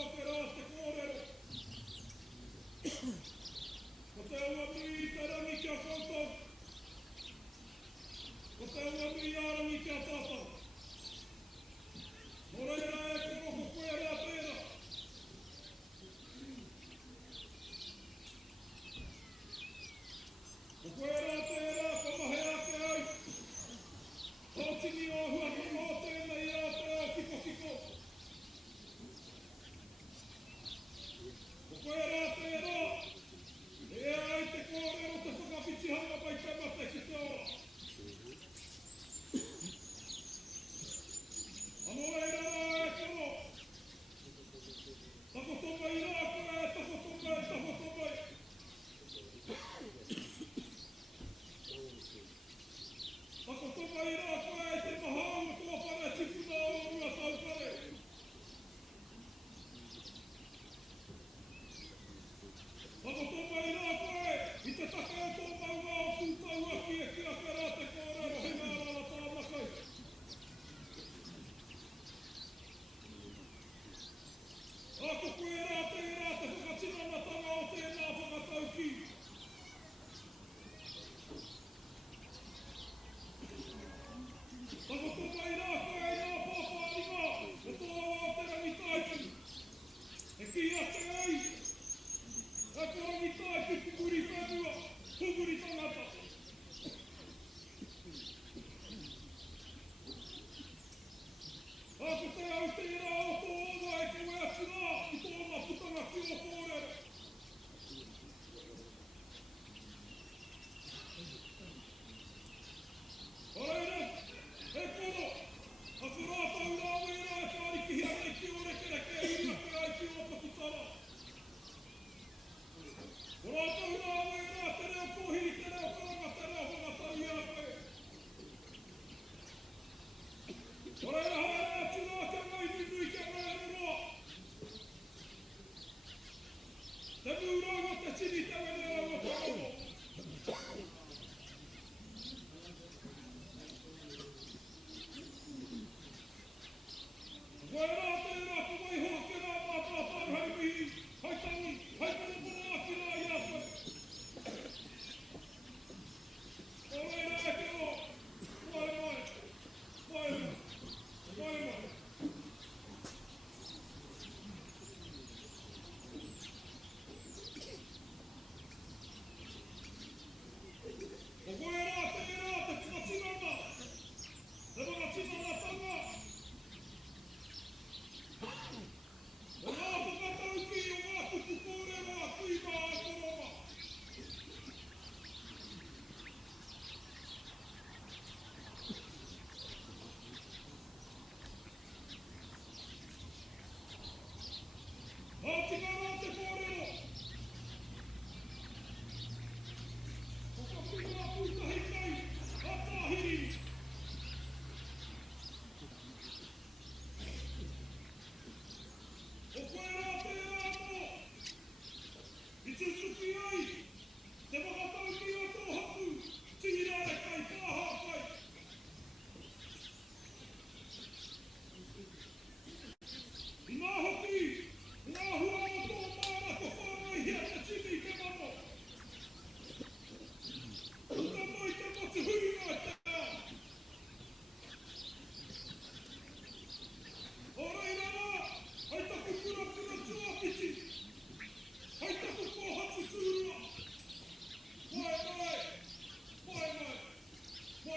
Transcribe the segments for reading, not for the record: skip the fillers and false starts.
Ko te Awanuiārangi kia koutou. Ko te Awanuiārangi kia tātou. Nō reira e te roko koe rea pēra. Ko koe rea pēra, ka mahe ake ai. Tōtini o hua ki mō tēnei a te ao kiko kiko. Ko koe rea pēra. E ai te kōrero te whakawhiti hanga pai te mate ki te ora. Ano reira rā e koro. Tako tomai rā koe, tako tomai, tako tomai. Tako tomai rā koe te mahau kua whare tipuna o rua tau kare. Tako tomai rā koe, i te take o tō maunga o tūtau aki e kia whera te kōrero he ngārara tāmakai. Ako koe rā te whakatinanatanga o tēnā whakatau ki. Tako tomai rā koe i ngā pāwhāringa, e tō awa te rangi tāipu. E ki ate ai. E te rangi tāipu pukuri whenua, pukuri tangata. Ako te au te ira o tō ona e koe atu rā, i tōna putanga ki o kōrere. Haere, e koro, ako rātau rā wera e whāriki hia nei ki o rekereke e irake ai ki o pakutara. Ko rātau rā wera te reo kōhiri, te reo karanga, te reo whangatau i ake. Ko reira haere atu rā kia ngai nunui kia ngai roa. Te mūranga te tini te wenera o te oro. Koe rā te rā ka mai hoa ke rā mātātou hei mihi, hei tangi, hei pere aki rā i ake. Ko reira e ke roa, koe mai, koe mai, koe mai. Ko koe rā te whakatinanga, te whakatinanatanga. O ngā whakatau ki o ngā tupu kōrero a kui mā a koroma. Nā tika rā te kōrero. Ko ka puna Tūtahi kai, a tāhiri. O koe rā te rā mō, i tutuki ai, te whakatau ki o tō hapu, tirare kai, pāha kai. I ngā hoki, ngā hua o tō māna ko whāngai hea te tini ke mano. Uka moi te motu huringa te ao. O reira rā, hei taku pura tuapiti. Hei taku kōhatu tūrua. Moe mai, moe mai, moe mai.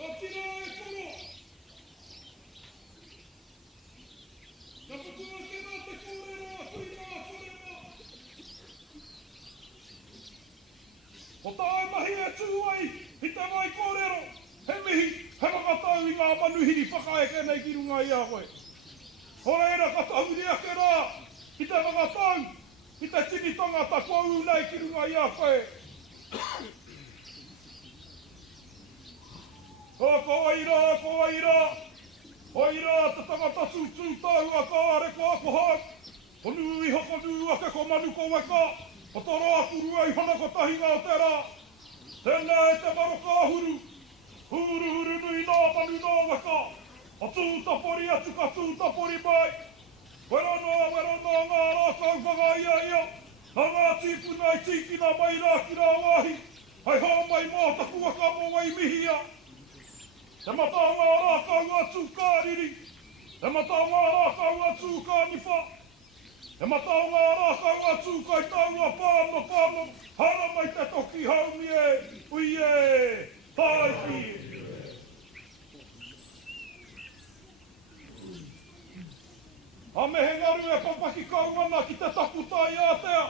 Ka tira e koro. Ka putua ke rā te kōrero a kui mā kōrero. Ko tae mahi e tū ai, i te mai kōrero. He mihi, he whakatau i ngā manuhiri whakaeke nei ki runga i a koe. Ko reira ka tahuri ake rā, i te whakatau, i te tini tangata kōu nei ki runga i a koe. Ko aira, te tangata tūtū tau a kāre ko ako hau. Ko nui hoko nui ake ko Mānuka weka, ko tō rā kuru ai hana ko tahinga o te rā. Tēnā e te maro kāhuru, Huru huru nui nā manu nā waka. A tūtapori atu ka tūtapori mai. Wera noa ngā rākau whakaia ia. Nā ngā tīpu nai tīkina mai rā ki rā wāhi. Hai hā mai mātaku waka mō mai mihia. Te mata ngā rākau atu kā riri. Te mata ngā rākau atu kā niwha. Te mata ngā rākau atu kai taua pāno. Hara mai te toki haumi e. Ui e. Tāiki. A mehe ngaru e papaki kauana ki te takutai ātea.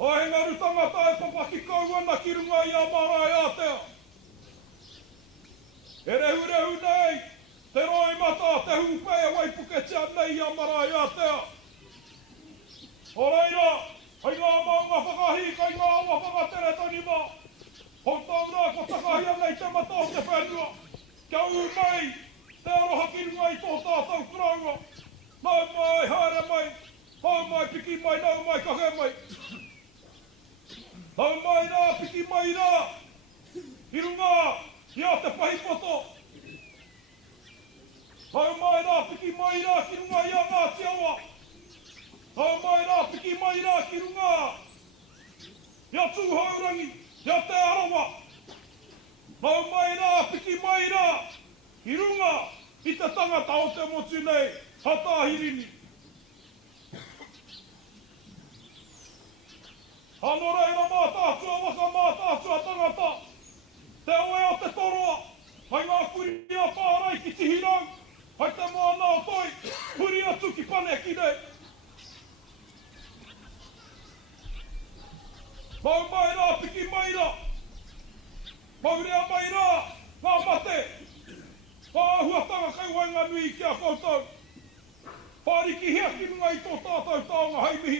A he ngaru tangata e papaki kauana ki runga i a marae ātea. E rehu nei, te roi mata, te hupea waipuke tia nei i a marae ātea. O reira, hai ngā maunga whakahi, kai ngā awa whakatere tani mā. Hau taura ko takahia nei te mata o te whenua. Kia mei. Te aro haki runga i tō tātou kuraunga. Nau mai, haere mai, hau mai, piki mai, nau mai, kahe mai. Nau mai rā, piki mai rā. I runga, ia te pahipoto. Nau mai rā, piki mai rā, ki runga ia Ngāti Awa. Nau mai rā, piki mai rā, ki runga. Ia Ūhunga, ia Te Ora. Nau mai rā, piki mai rā. I runga, i te tangata o te motu nei, hata Hirini. Ano reira Mataatua, waka Mataatua tangata. Te oe o te toroa, hai ngā kuria pārai ki tihirang. Hai te moana o toi, puri atu ki pane ki nei. Mau mai rā, piki mai rā. Mau rea mai rā, ngā mate. Pāhuatanga kai wainga nui ki a koutou. Pāriki hea ki runga i tō tātou taonga hai mihi.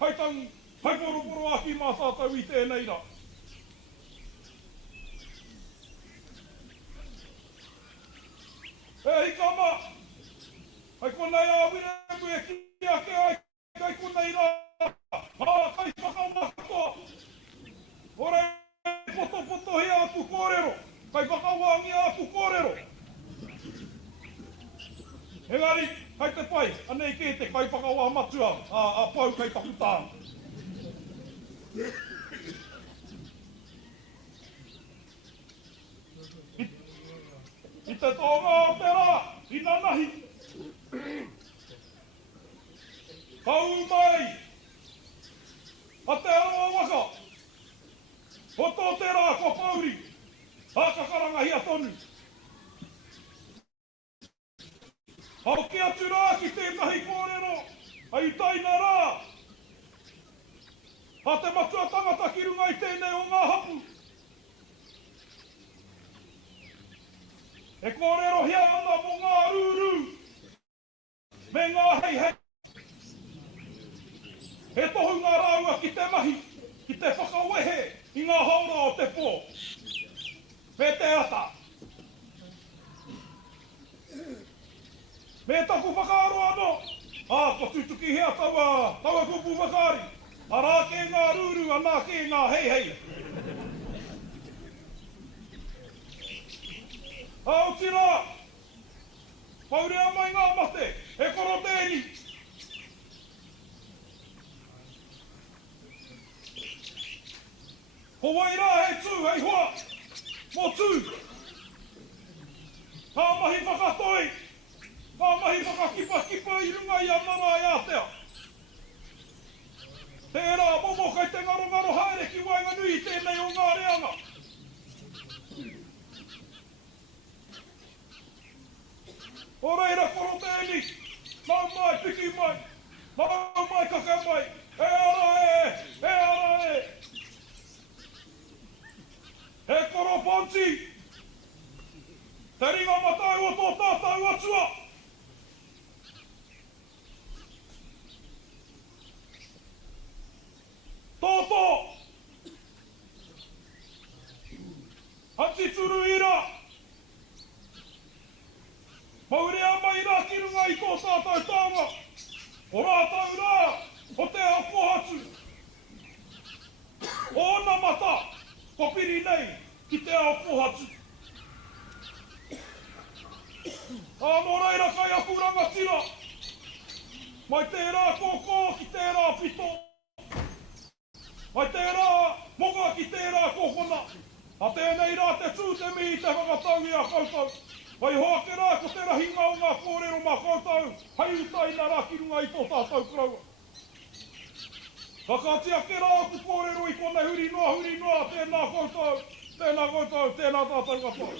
Hai tang, hai poroporo aki mā tātou i tēnei rā. E hikama, hai konei a wirebu e ki a ke ai, kai konei rā. Kai whakawakakoa. Ore poto hea aku kōrero. Kai whakawangi aku kōrero. Engari, kai te pai, anei ke te kai whakawa matua, a pau kai takuta. I te tōnga o te rā, i nanahi. Kau mai, a te aroa waka. O tō te rā ko pauri, a kakaranga hia tonu. Hau ki atu rā ki tētahi kōrero, ai taina rā. Ha te matua tangata ki runga i tēnei o ngā hapu. E kōrero hea ana mo ngā rūrū, me ngā hei. He tohu ngā rāua ki te mahi, ki te whakawehe, i ngā haura o te pō. Me te ata. Me taku whakaaro anō, ko tutuki hea taua kupu whakaari. Arā ke ngā rūru, anā ke ngā hei. Au tira, paurea mai ngā mate, e koro tēni. Ko wairā he tū, hei hoa, mō tū. Kā mahi whakatoi. Kā mahi whakakipa i runga i a marae ātea. Tērā momo kai te ngaro haere ki wainga nui tēnei o ngā reanga. O reira koro tēni, nau mai, piki mai, nau mai, kaka mai, e ara e. He koro ponti, te ringa matai o tō tātou atua. Tōtō! Hansi turu ira! Maurea mai rā ki runga i tō tātou tāma! O rātau rā! O te hapo hatu! O na mata! Ko piri nei! ki te ao kohatu. Mō reira kai apuranga tira, mai tērā kōkō ki tērā pito, mai tērā moka ki tērā kōkona, a tēnei rā te tū te mihi te whakatau i a koutou, mai hoake rā ko te rahi ngaunga kōrero mā koutou, hei utai nā rā ki runga i tō tātou kraua. Whakatia ke rā ku kōrero i kone huri noa, tēnā koutou, tēnā tātou katoa.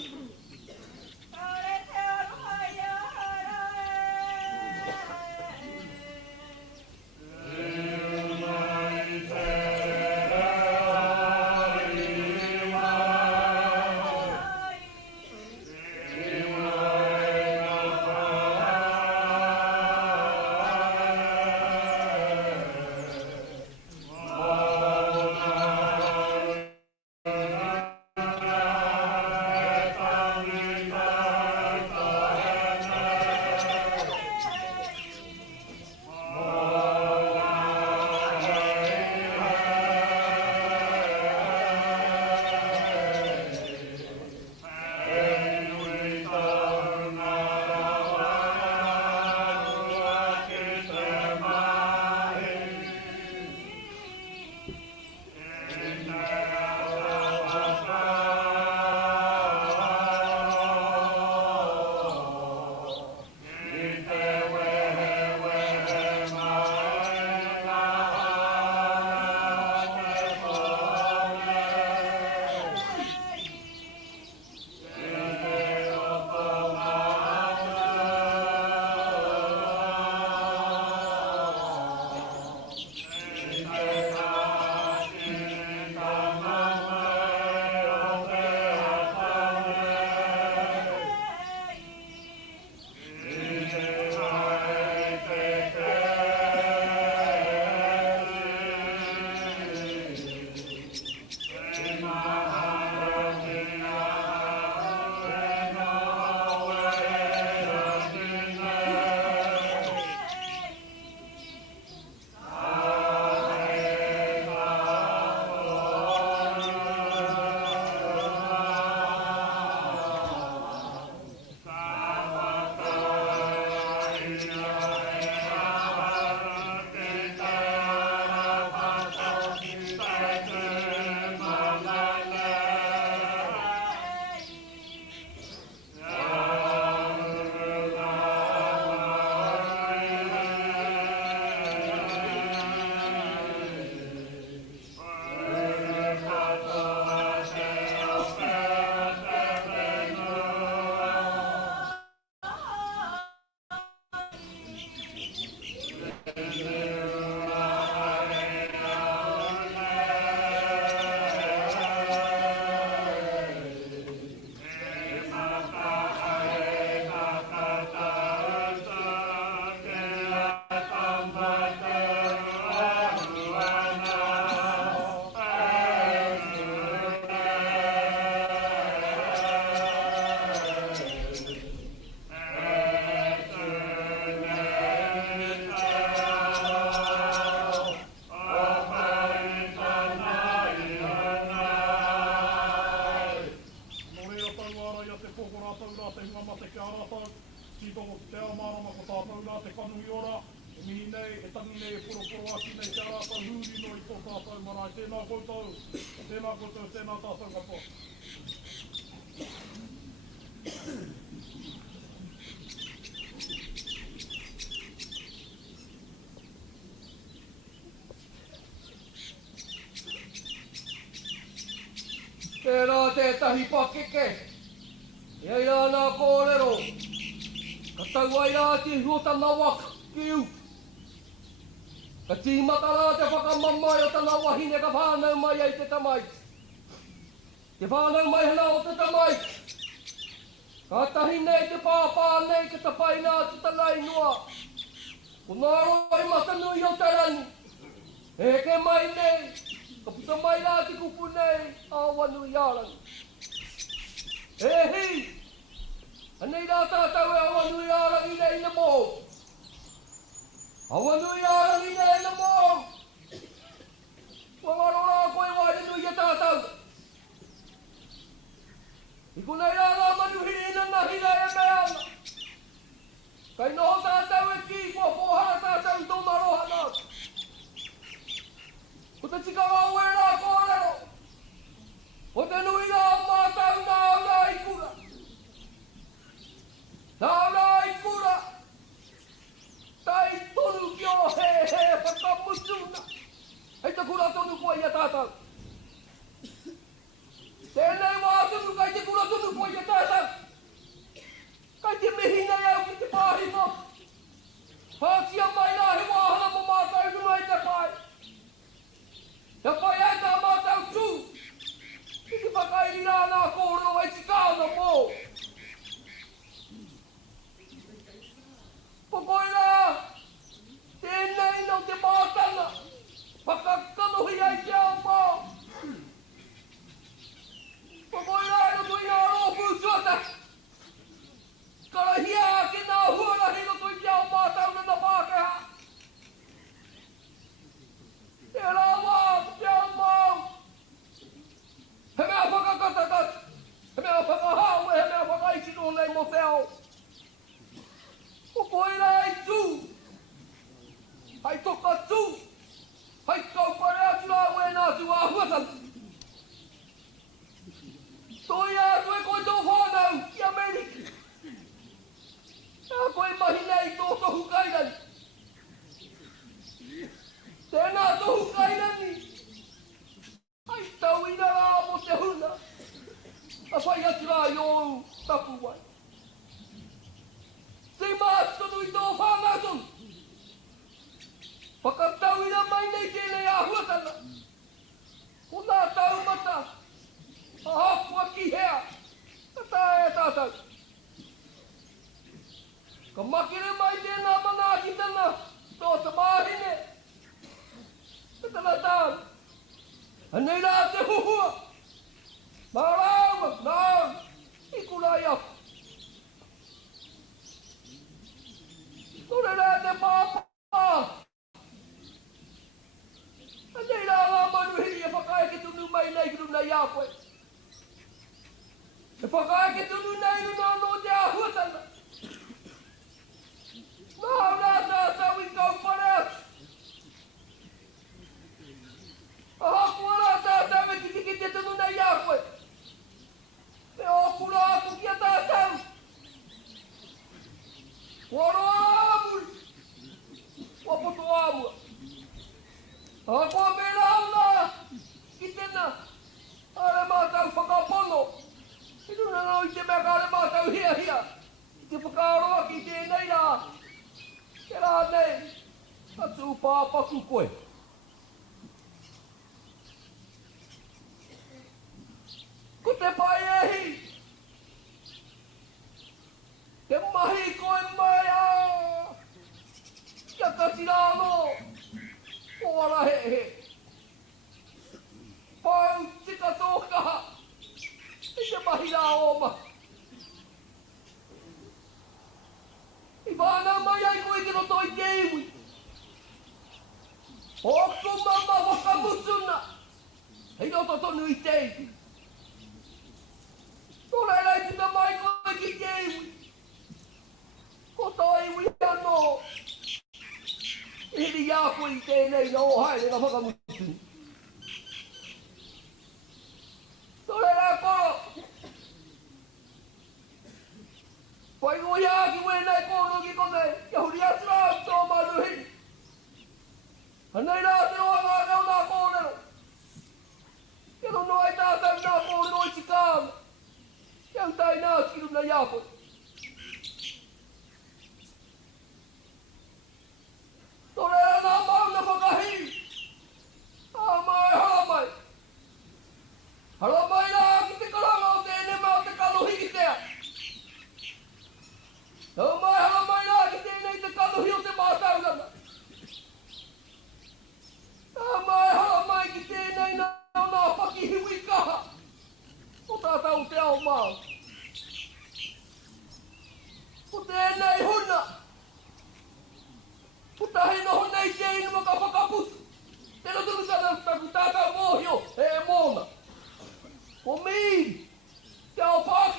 Tērā tētahi pakeke, ia ia nā kōrero, ka tau ai rā te huota nā waka kiu. Ka tīmata rā te whakamamai o tana wahine ka whānau mai ai te tamai. Te whānau mai hana o te tamai. Ka tahi nei te pāpā nei ka tapai nā te talai noa. Ko nā roi matanui o te rangi, e ke mai nei. Ka puta mai rā te kupu nei, Awanuiārangi. E hi! Anei rā tātou e Awanuiārangi nei na mō. Awanuiārangi nei na mō. Wangaro rā koe wai nui a tātou. Iku nei rāna manuhiri ina nahira e meana. Kai noho tātou e ki kua pohara tātou tōna roha nātu. Ko te tika rau e rā kōrero. O te nui rā mātau nā rā i kura. Nā rā i kura. Tai tonu ki o he whakamutuna. Hei te kura tonu kua ia tātou. Tēnei wā tunu kai te kura tunu kua ia tātou. Kai te mihina iau ki te pāhi mo. Hātia mai nā he wāhana mo mātau nuna i te pai. Te pai ai tā mātau tū. Ki te whakairi rā nā kōrero ai ti kāna mō. Pokoi rā, tēnei no te mātanga. Whakakanohi ai te ao mō. Pokoi rā no tui ngā rōpū tuata. Karahia ki nā huarahi no tui te ao mātau na Pākehā. Te rā wā te ao mō. He mea whakakatatat. He mea whakahau he mea whakaitino nei mo te ao. O koera ai tū. Hai toka tū. Hai kaupare atu rā ue nā tu āhuatan. Toi atu e koe tō whānau ki Ameriki. Nā koe mahi nei tō tohu kairani. Tēnā tohu kairani. Hai tau ina rā mo te huna. A whai atu rā i o tapu wai. Te mātonu i tō whānau tonu. Whakatau ina mai nei tēnei āhuatana. Ko nā taumata. A hapua ki hea. Ka tā e tātou. Ka makire mai tēnā manākitana. Tō te māhine. Ka tana tāna. Anei rā te huhua. Mā rāuma, nāu. Iku rā iapu. Tore rā te pāpā. Anei rā ngā manuhiri e whakaeke tunu mai nei kuru nei a koe. E whakaeke tunu nei runa no te āhuatana. Nā rā tātou i kaupare atu. A hapua rā tātou e ki te tunu nei a koe. Te okura aku ki a tātou. Waro āmuri. Wapoto āmua. Ako me rauna. Ki tēnā. Are mātau whakapono. I runa no i te mea kare mātau hia hia. I te whakaroa ki tēnei rā. Te rā nei. Atu pāpaku koe. Ko te pai ehi. Te mahi koe mai a. Kia tati rā no. Ora he he. Pau tika tō kaha. I te mahi rā oma. I wāna mai ai koe ki roto i te iwi. Oko mama whakamutuna. Hei roto tonu i te iwi. Tōrei rei tika mai koe ki te iwi. Ko tā iwi anō. Hiri iāko i tēnei na o haere na whakamutu. Tore rā koro. Pai ngoi āki ue nei koro ki konei. Kia huri atu rā tō manuhiri. Hanei rā te roa ngā rau nā kōrero. Kia rono ai tātou nā kōrero i tikāna. Kia utai nā tikiru na iāko. Tore rā nā mauna whakahi. Haramai, haramai. Haramai rā ki te karanga o tēne mā te kalohi ki tea. Haramai rā ki tēnei te kalohi o te mātauranga. Haramai ki tēnei nā paki hiwi kaha. O tātou te ao māu. O tēnei huna. Tūtahi noho nei te inu maka whakaputu. Te rotu sana taku tātou mōhio e mōna. O Mead, te ao Pākehā.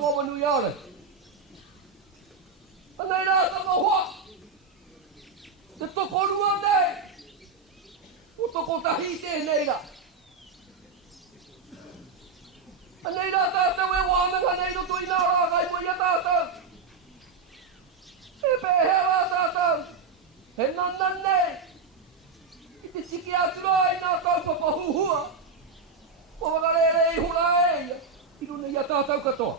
Awanuiārangi. Anei rā tanga hoa. Te toko rua nei. O toko tahi tēnei rā. Anei rā tātou e Wānanga nei roto i nā rā kai mo ia tātou. E pēhe rā tātou. He nana nei. I te siki atu rā i nā kaupapa huhua. O wakarere i hura eia. I runa ia tātou katoa.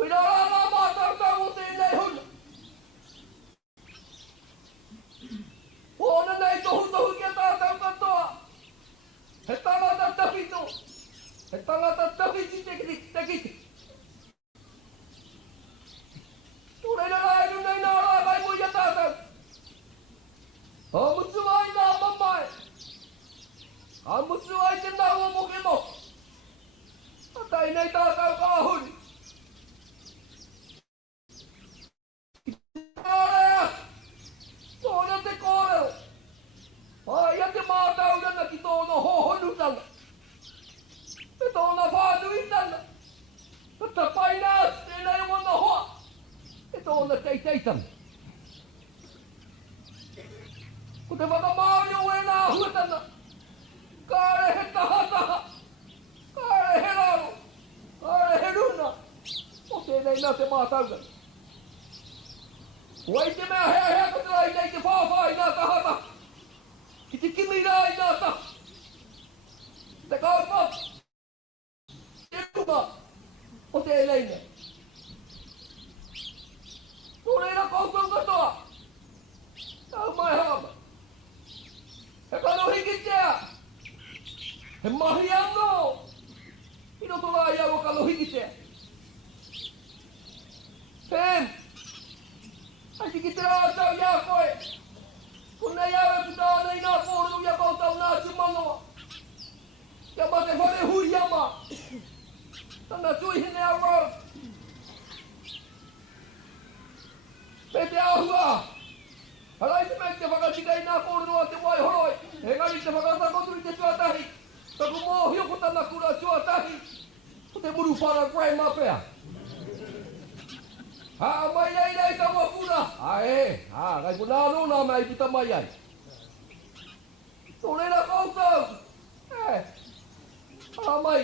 Ui rā rā mātou tau o tēnei huna. Ona nei tohu kia tātou katoa. He tangata tapito. He tangata tapiti te kiti. Tūreira rā i runa i nā rā kai mo ia tātou. Ha mutu ai nā mamai. Ha mutu ai te nau o moke mo. Ha tai nei tātou ka huri. Ārea! Tōna te kōrero. Ai a te mātauranga ki tōna hohonutanga. Te tōna whānuitanga. Te tapaina tēnei wana hoa. Te tōna teiteitanga. Ko te whakamāri o e nā huatanga. Kāre he tahataha. Kāre he raro. Kāre he runa. O tēnei nā te mātauranga. Wai te mea hea kutara i nei te whāwhai nā tahata. Ki te kimi rā i nā taha. Te kaupap. Te kuma. O te eleine. Tōreira kaupau katoa. Tau mai hama. He kano hikitea. He mahi anō. I roto rā iau o kano hikitea. Pēm. Ai ki te rātau ia koe. Ko nei au e putāna i nā kōrero ia kautau nā tumanoa. Ia ma te whare hui ama. Tana tui hene a rau. Me te ahua. Harai te mei te whakatika i nā kōrero a te wai horoi. E ngari te whakatakotu i te Tūtahi. Taku mō hioko tana kura Tūtahi. Ko te muru whara grandma pēr. Ha mai ai nei ka wakura. Kai puna nōna mai puta mai ai. Tōreira koutou. Ha mai.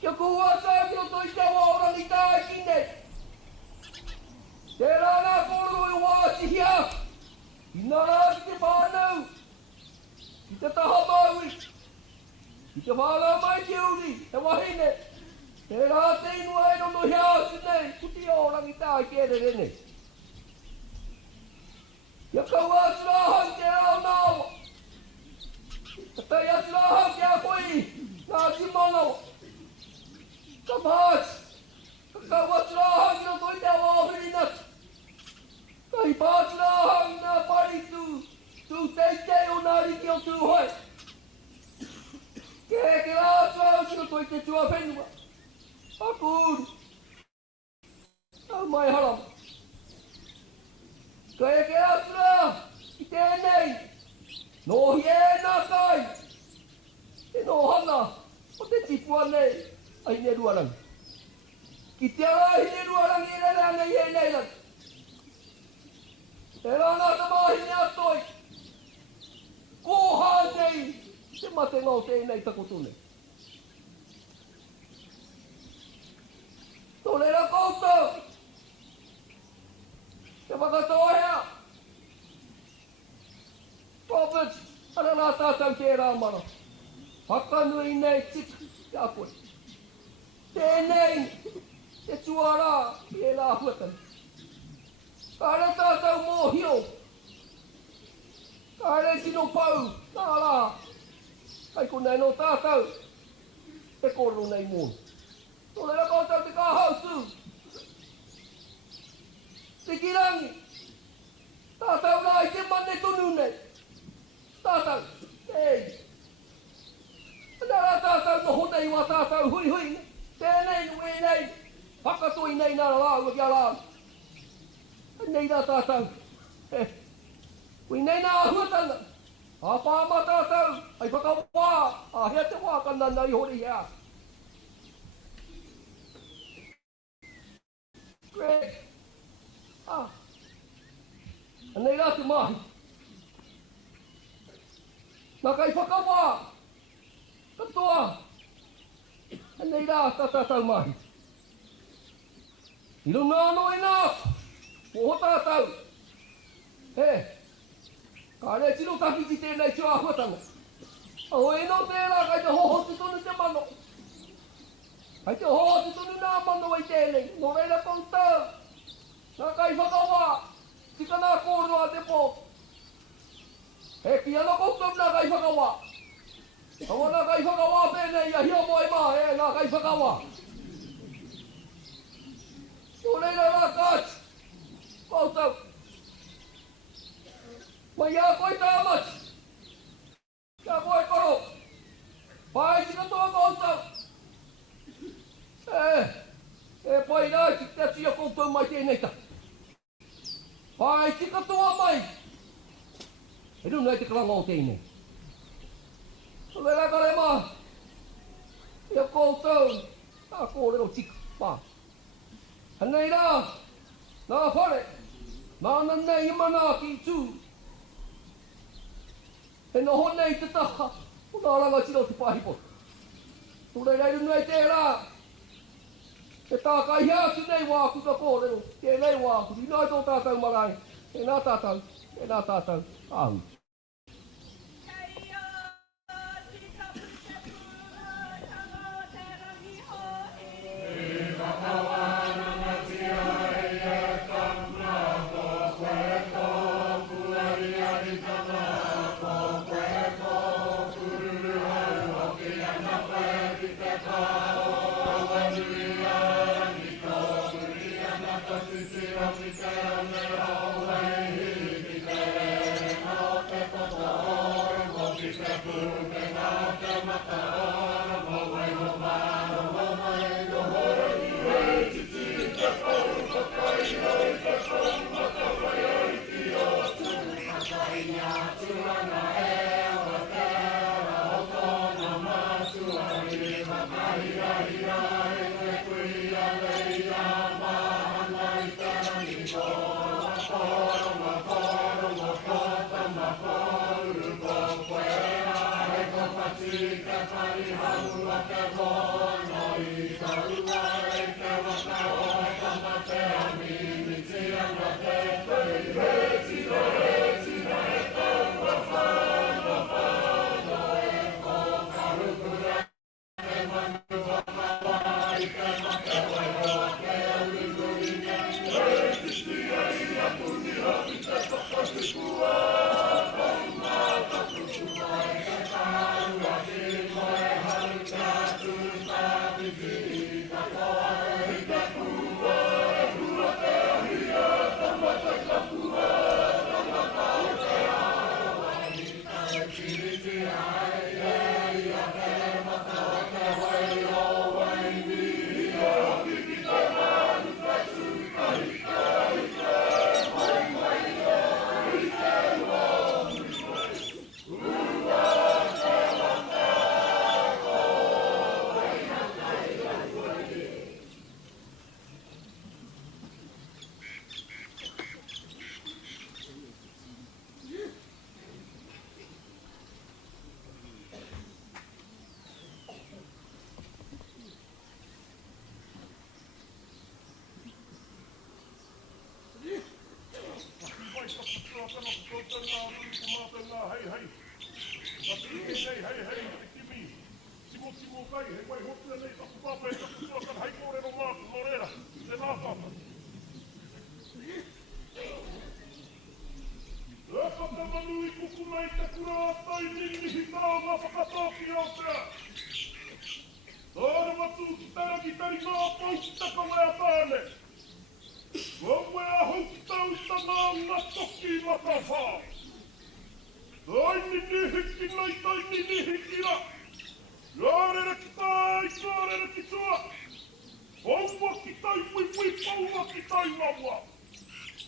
Kia kua tāu ki roto i te Wāorangi tāi ki nei. Te rāna kōrero i wātihia. I nā rā ki te whānau. Ki te taha maui. Ki te whānau mai ki uri. Te wahine. Te rā te inua e nono hiasu nei, puti Orangi tāi kere rene. Ia kau atu rāhau te rāo nāwa. Tai atu rāhau ki a koe, Ngāti Manawa. Ka māti, ka kau atu rāhau ki roto i te Ūhunga natu. Ka hi pātu rāhau i nā pari tū teitei o nā riki o tūhoi. Ke rātu au ki roto i te tua whenua. Akuru. Au mai harama. Ka eke atu rā, i tēnei. Nohi e nā kai. E no hana, o te tipua nei, ai ne Ruarangi. Ki te arahi ne Ruarangi e ranga i e nei rangi. E ranga ta mahi ne atoi. Koha nei, te mate ngau tēnei takotune. Tōreira koutou. Te whakatoa hea. Robert, ana nā tātou te rā mana. Whakanui nei tika te apoi. Tēnei, te tuarā i e rā huatani. Kāre tātou mōhio. Kāre tino pau, nā rā. Kai konei no tātou, te koro nei mōnu. Tōreira koutou te kāhautu. Te Irirangi. Tātou rā i te mane tonu nei. Tātou, ei. Nā rā tātou noho nei wā tātou hui hui. Tēnei nu e nei. Whakatū i nei nā rā ua kia rā. Nei rā tātou. Ui nei nā ahuatanga. Apa Mataatua, ai whakawā, a hea te wākana nei hori hea. Greg, anei rā te mahi. Nā kai whakawā, katoa, anei rā tātātau mahi. I runga anō e nā, o tātau. He, ka rei tino takiti tēnei tio āhuatanga. O e no tērā kai te hoho te tonu te mano. Kai te hoho te tonu nā mano ai tēnei, no reira koutou. Nā kai whakawā, tika nā kōroa te pō. He ki ana koutou nā kai whakawā. Hawa nā kai whakawā pēnei, a hia moe mā, he nā kai whakawā. No reira rā kāti, koutou. Mai a koe tā mati. Kia koe koro. Pai tika toa koutou. Pai rā ki te tia koutou mai tēnei ta. Pai tika toa mai. E runa e te karanga o tēnei. Lera kare mā. Ia koutou. Tā kōrero tika. Pā. Hanei rā. Nā whare. Nāna nei mana ki tū. He noho nei te taha, o nā ranga tino te pāhipo. Tūrei rei runu e tērā. He tākai hiatu nei wāku ka kōrero, ke nei wāku, i nai tō tātou marae. He nā tātou, ahu.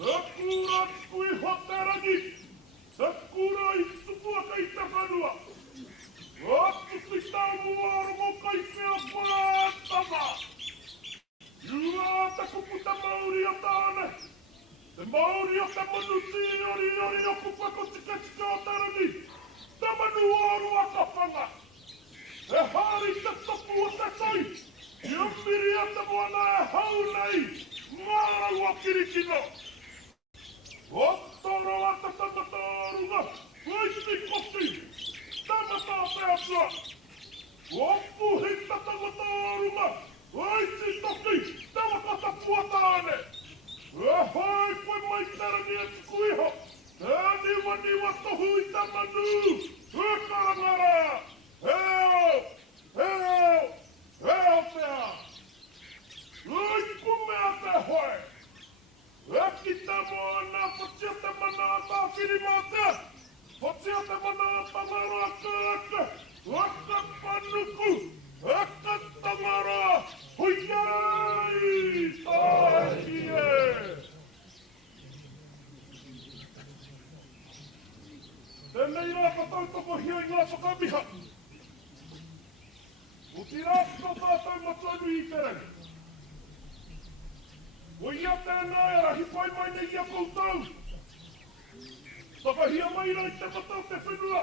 Sakura kui Ūhunga, Sakura i tutua kai kuputa mauri o tāne. Te mauri o te manu ori o kupako tika o tarani. Te manu oru a kapanga. E hari te topu o te toi. I umbiri a te moana e hau nei. Ngārau a kirikino. O toro a te tatatarunga. Waiti kopi. Tamata te atua. O puhi te tatatarunga. Waiti toki. Tamakata puataane. E hai koe mai tarani e tukuiho. E niwa tohu I te manu. E karangara. Heo pea. Ui kumea te hoe. E ki te moana whatia te manata whiri mate. Whatia te manata mara kāke. Waka panuku. Waka tamara. Huiai. Tāhi e. Tēnei rā katautoko hia I ngā whakamiha. O ti rāko tātou matuanu I te rangi. O ia tēnā e rahi pai mai nei ia koutau. Whakahia mai rau te matau te whenua.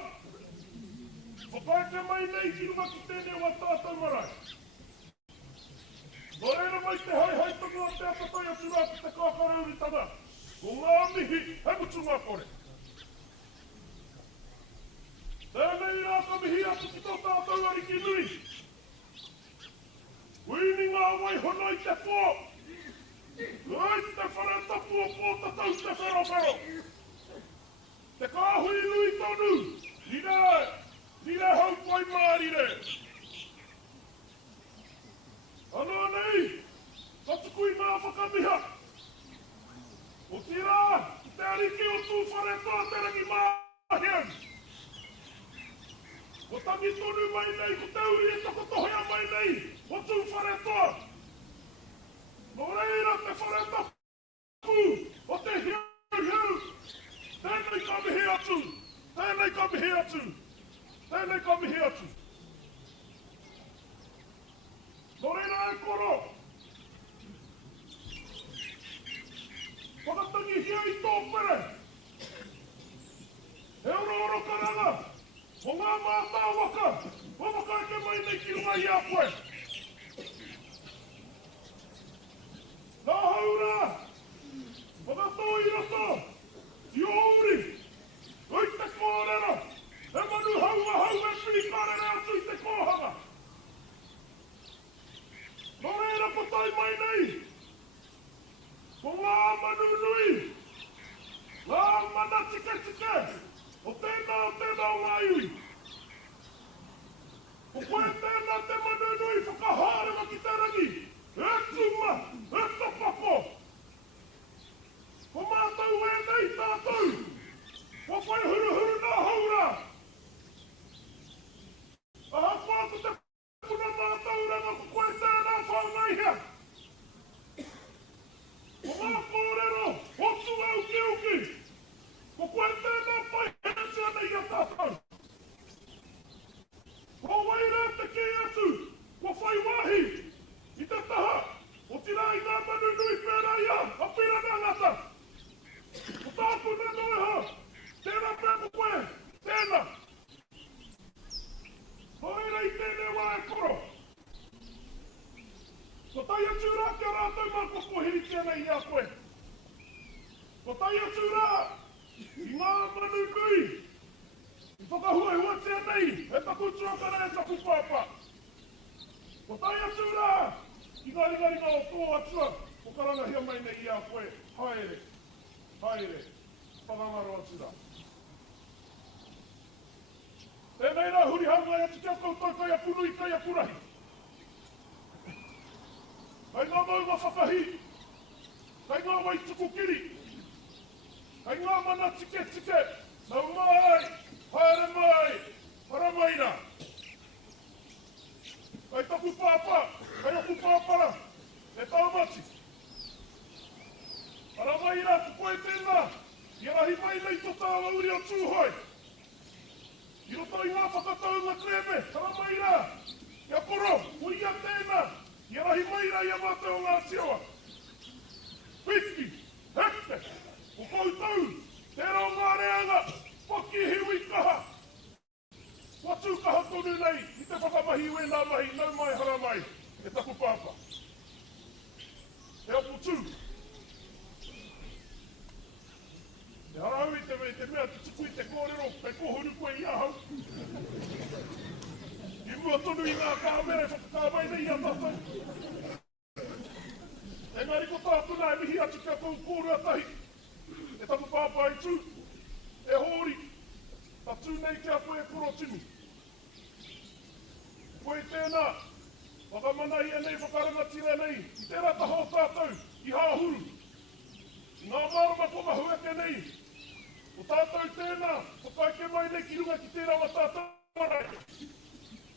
Whakaeke mai nei ki runga ki tēnei wa tātou marae. No reira mai te hai tonga te apatai atu rā ki te kākarauri tana. O ngā mihi he mutunga kore. Tēnei rā ka mihi atu ki tō tātou ariki nui. Uini ngā wai hono I te pō. Ai te whare tapu o pō tatau te whero. Te kāhui nui tonu. Nire hau pai mārire. Anō nei, katukui ngā whakamiha. O tira, te ariki o tū whare toa te rangi māhian. O tangi tonu mai nei, ko te uri e tokotohea mai nei, o tū whare toa. No reira te whare tapu, o te hiu. Tēnei ka mihi atu. No reira e koro. Whakatangi hia I tō pere. He oro karanga. O ngā Mātāua. O whakaeke mai nei ki runga I a koe. Nā haura. Whakatō I roto. I ōuri. Ui te kōrero. He manu hau e piri kārere atu I te kōhanga. No reira potai mai nei. Ko ngā manu nui. Ngā mana tike. O tēnā o ngā iui. O koe tēnā te manu nui whakahārewa ki te rangi. E tuma, e topako. Ko mātou e nei tātou. Ko whai huru nā haura. Aha whāku te puna mātou ranga ko koe tēnā whāngaihia. Ko ngā kōrero, hotu au ki uki. Ko koe tēnā pai hensia nei a tātou. Ko waira te ki atu, ko whai wahi. I te taha, o tira I ngā manu nui pēra ia, a pira ngā ngata. Ko tāku nano e ha, tēnā pēr ko koe, tēnā. Hoira I tēnei wā e koro. Ko tai atu rā kia rātou mako ko hiri tēnei I a koe. Ko tai atu rā, I ngā manu nui. I whakahuahua tēnei, e taku tuakara e taku pāpā. Ko tai atu rā, I ngā ringaringa o tō atua, o karanga hia mai nei I a koe. Haere, whakangaro atu rā. Tēnei rā huri hanga e atu kia koutou kai a punu I kai a purahi. Kai ngā maunga whakahi, kai ngā wai tukukiri, kai ngā mana tike, nau mai, haere mai, paramaina. Kai taku pāpā, kai aku pāpara, e taumati. Paramaina, ku koe tēnā, I rahi mai nei tō tāwa uri o tūhoi. I roto I ngā whakataunga kreme, paramaina, ia koro, uia tēnā, I rahi mai rai a mātou Ngāti Awa. Piki, hekte, o koutou, te Rūnanga, poki hiwi kaha. Watu kaha tonu nei, i te whakamahi wena mahi, nau mai hara mai, e taku pāpa. E apu tū. E harau i te mea te tuku i te kōrero, pe kohuru koe i ahau. I mua tonu i ngā kāmere, whakakāmai nei a tātou. Engari ko tātuna e mihi atu kia kou kōrua tahi. E taku pāpa i tū, e hōri, ta tū nei kia koe koro timi. Koe tēnā, whakamana ia nei, whakarangatira nei, i tērā taho tātou, i hāhuru. Ngā marama ko mahueke nei, o tātou tēnā, whakaeke mai nei ki runga ki tērā wa tātou marai.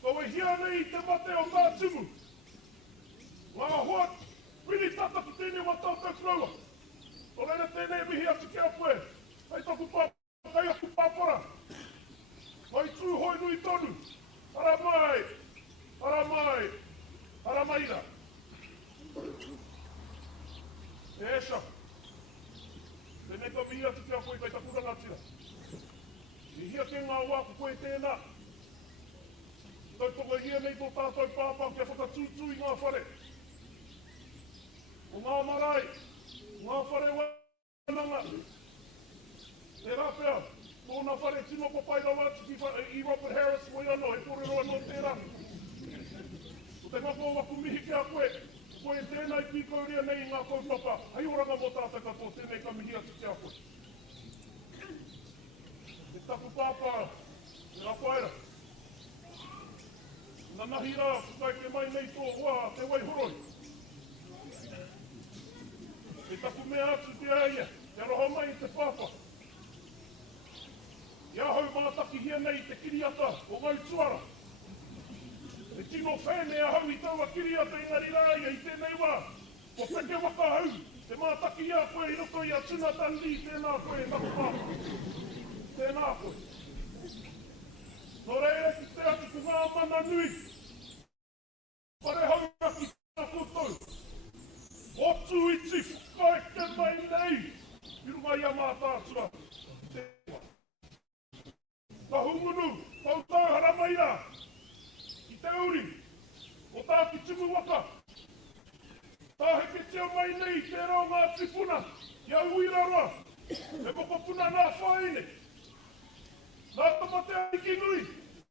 Kau e hia nei i te mate o ngā tumu. Ngā hoa, pini tata ki tēnei wa tātou kraua. O reira tēnei mihi atu kia koe, hei taku pāpara, hei aku pāpara. Mai tū hoi nui tonu, ara mai, ara mai, ara maira. E esha, tēnei ka mihi atu kia koe, hei taku rangatira. I hia ke ngā wāku koe tēnā. Tau toka hia nei tō tātou pāpau kia whakatūtū i ngā whare. O ngā marae, ngā whare Wānanga. E rāpea, tōna whare tino ko pai rawa tiki i Robert Harris mo iano, he kōrero anō tērā. O te ngako waku mihi kia koe, koe tēnei ki kauria nei ngā kaupapa. Hei oranga mo tātou kato, tēnei ka mihi atu kia koe. E taku pāpā, e rapaira. Nā nahira, whakaeke mai nei tō wā, te waihoroi. E taku mea atu te aia, te roho mai i te pāpa. Ia hau mātaki hia nei te kiriata o ngau tuara. E tino whēne a hau i taua kiriata i Irirangi i tēnei wā. Ko peke waka hau, te mātaki ia koe i roto i a tuna tandi tēnā koe e taku pāpa. Tēnā koe. Nō reira ki te atu ku ngā mana nui. Whare haura ki tā koutou. Otu iti whakaeke mai nei. I runga ia Mataatua. Ka hungunu, tau hara maira. I te uri. O tā ki tumu waka. Tā heke tia mai nei te rao ngā tipuna. Ia uiraroa. E moko puna nā whaine. Nā tamate aiki nui,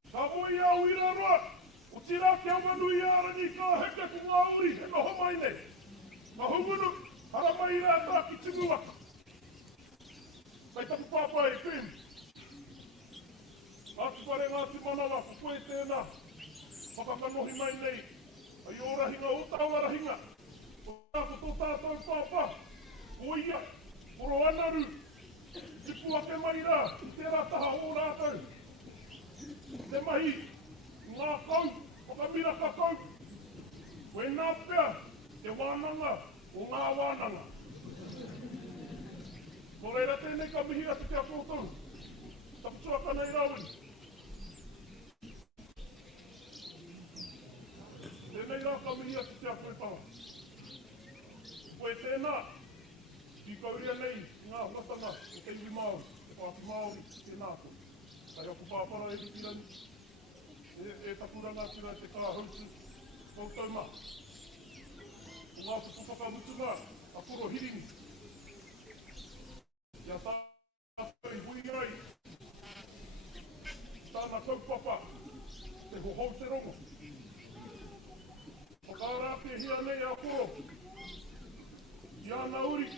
ka moi a uiraroa, o tira ki Awanuiārangi ka heke ku ngā uri, he noho mai nei. Ka hungunu, hara mai rā tā ki tumu waka. Kai taku pāpa e pēm. Atu pare Ngāti Manawa, ku koe tēnā. Whakakanohi mai nei, ai o rahinga, o taua rahinga. O tāku tō tātou pāpa, o ia, oro anaru. Tipu ake mai rā, i tērā taha o rātou. Te mahi, ngā kau, whakamiraka kau. Koe nā pea, te Wānanga o ngā Wānanga. Ko reira tēnei ka mihi atu kia kōtou. Taputuaka nei rāwini. Tēnei rā ka mihi atu kia koe tawa. Koe tēnā, ki kauria nei ngā huatanga o te iwi Māori, te Pāti Māori, te nāko. Kai aku pāpara e tirani, e takuranga tira te kāhautu, koutou mā. O ngā tupupaka mutunga, a koro Hirini. Ia tātou i hui ai, tāna kaupapa, te hohou te rongo. Whakarāpia hia nei a koro, ia ngā uri,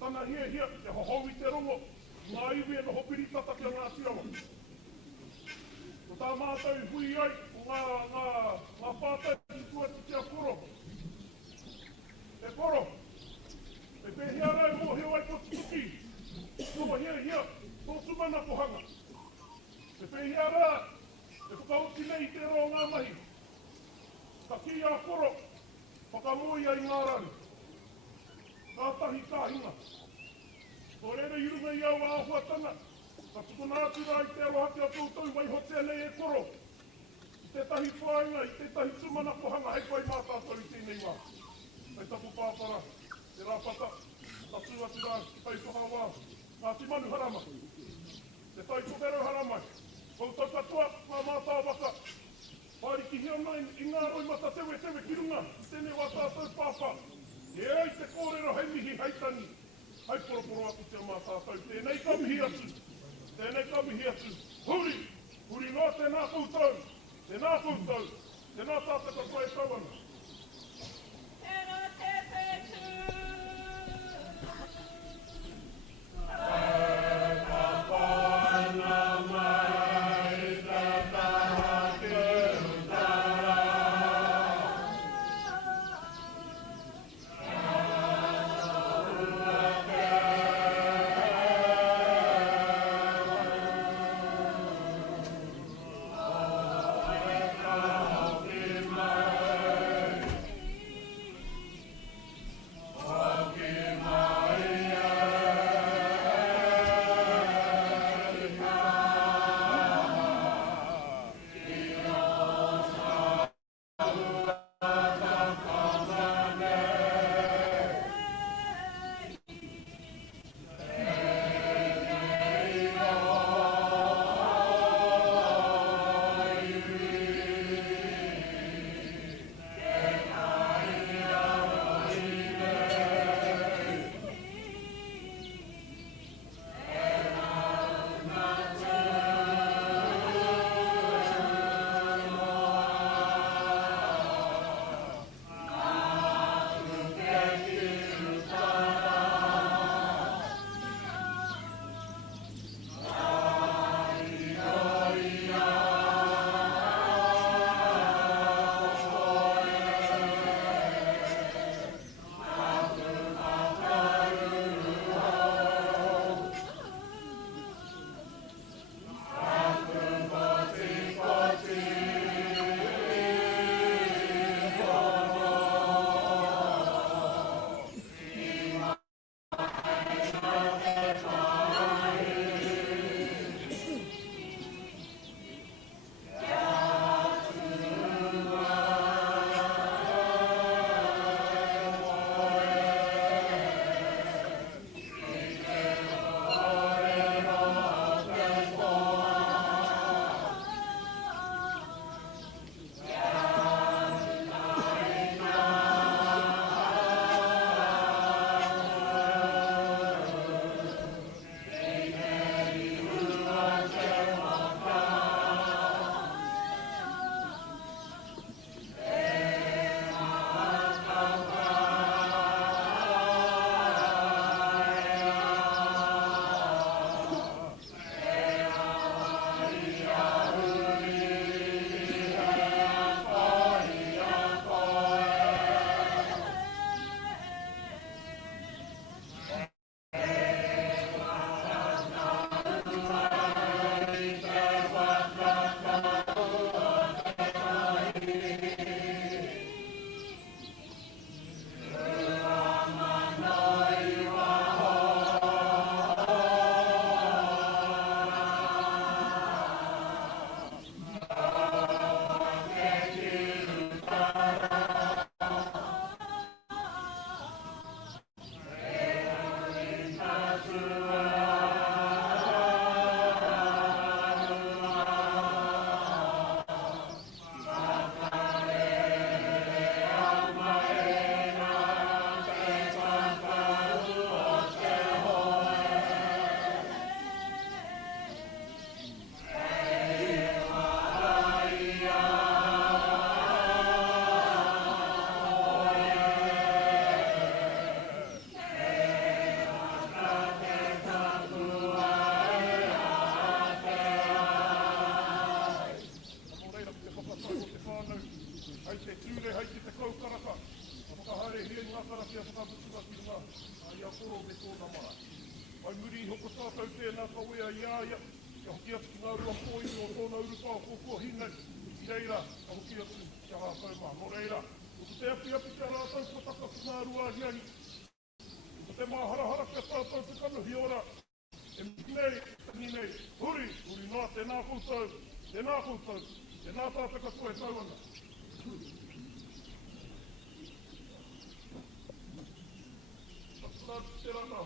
tana hia, te hohou i te rongo, ngā iwi e noho piri tata kia Ngāti Awa. O tā mātou i hui ai, o ngā pātai ki tua ti kia koro. E koro, e pēhia rai mo heo ai ko tuki, tōma hia, tō tumana pohanga. E pēhia rā, e whakauti nei te roa ngā mahi. Ka ki a koro, whakamoi ai ngā raru. Ka tahi ka hinga. Ko reira i runga i au āhuatanga, ka tukunātu rā i te aroha kia tōtou mai hotea nei e koro. I te tahi whāinga, i te tahi tumana pohanga, hei pai Mataatua i tēnei wā. Hei tapu pāpara, te rāpata, tatua te rā, tai whakawā, Ngāti manu harama. Te tai tōpero haramai. Kou tau katoa, ngā mātā waka. Whare ki hea mai i ngā roi mata tewe ki runga, tēne wā tātou pāpā. E ai te kōrero hei mihi heitani. Hai poroporo aku te mātātou. Tēnei kamihi atu. Tēnei kamihi atu. Huri! Huri nā tēnā koutou. Tēnā koutou. Tēnā tātaka koe tauana. Tēnā te pētū. te rana.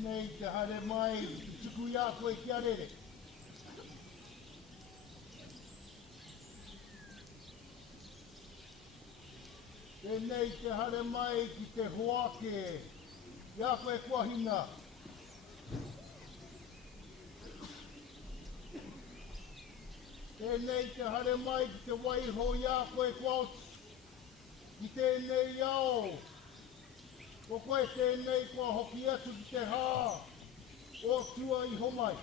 Nei te hare mai, tuku ia koe ki arere. Nei te hare mai ki te Whakaeke, ia koe kua hinga. Nei te hare mai ki te waiho ia koe kua otu. Ki tēnei ao. Ko koe tēnei kua hoki atu ki te hā o tua I homai.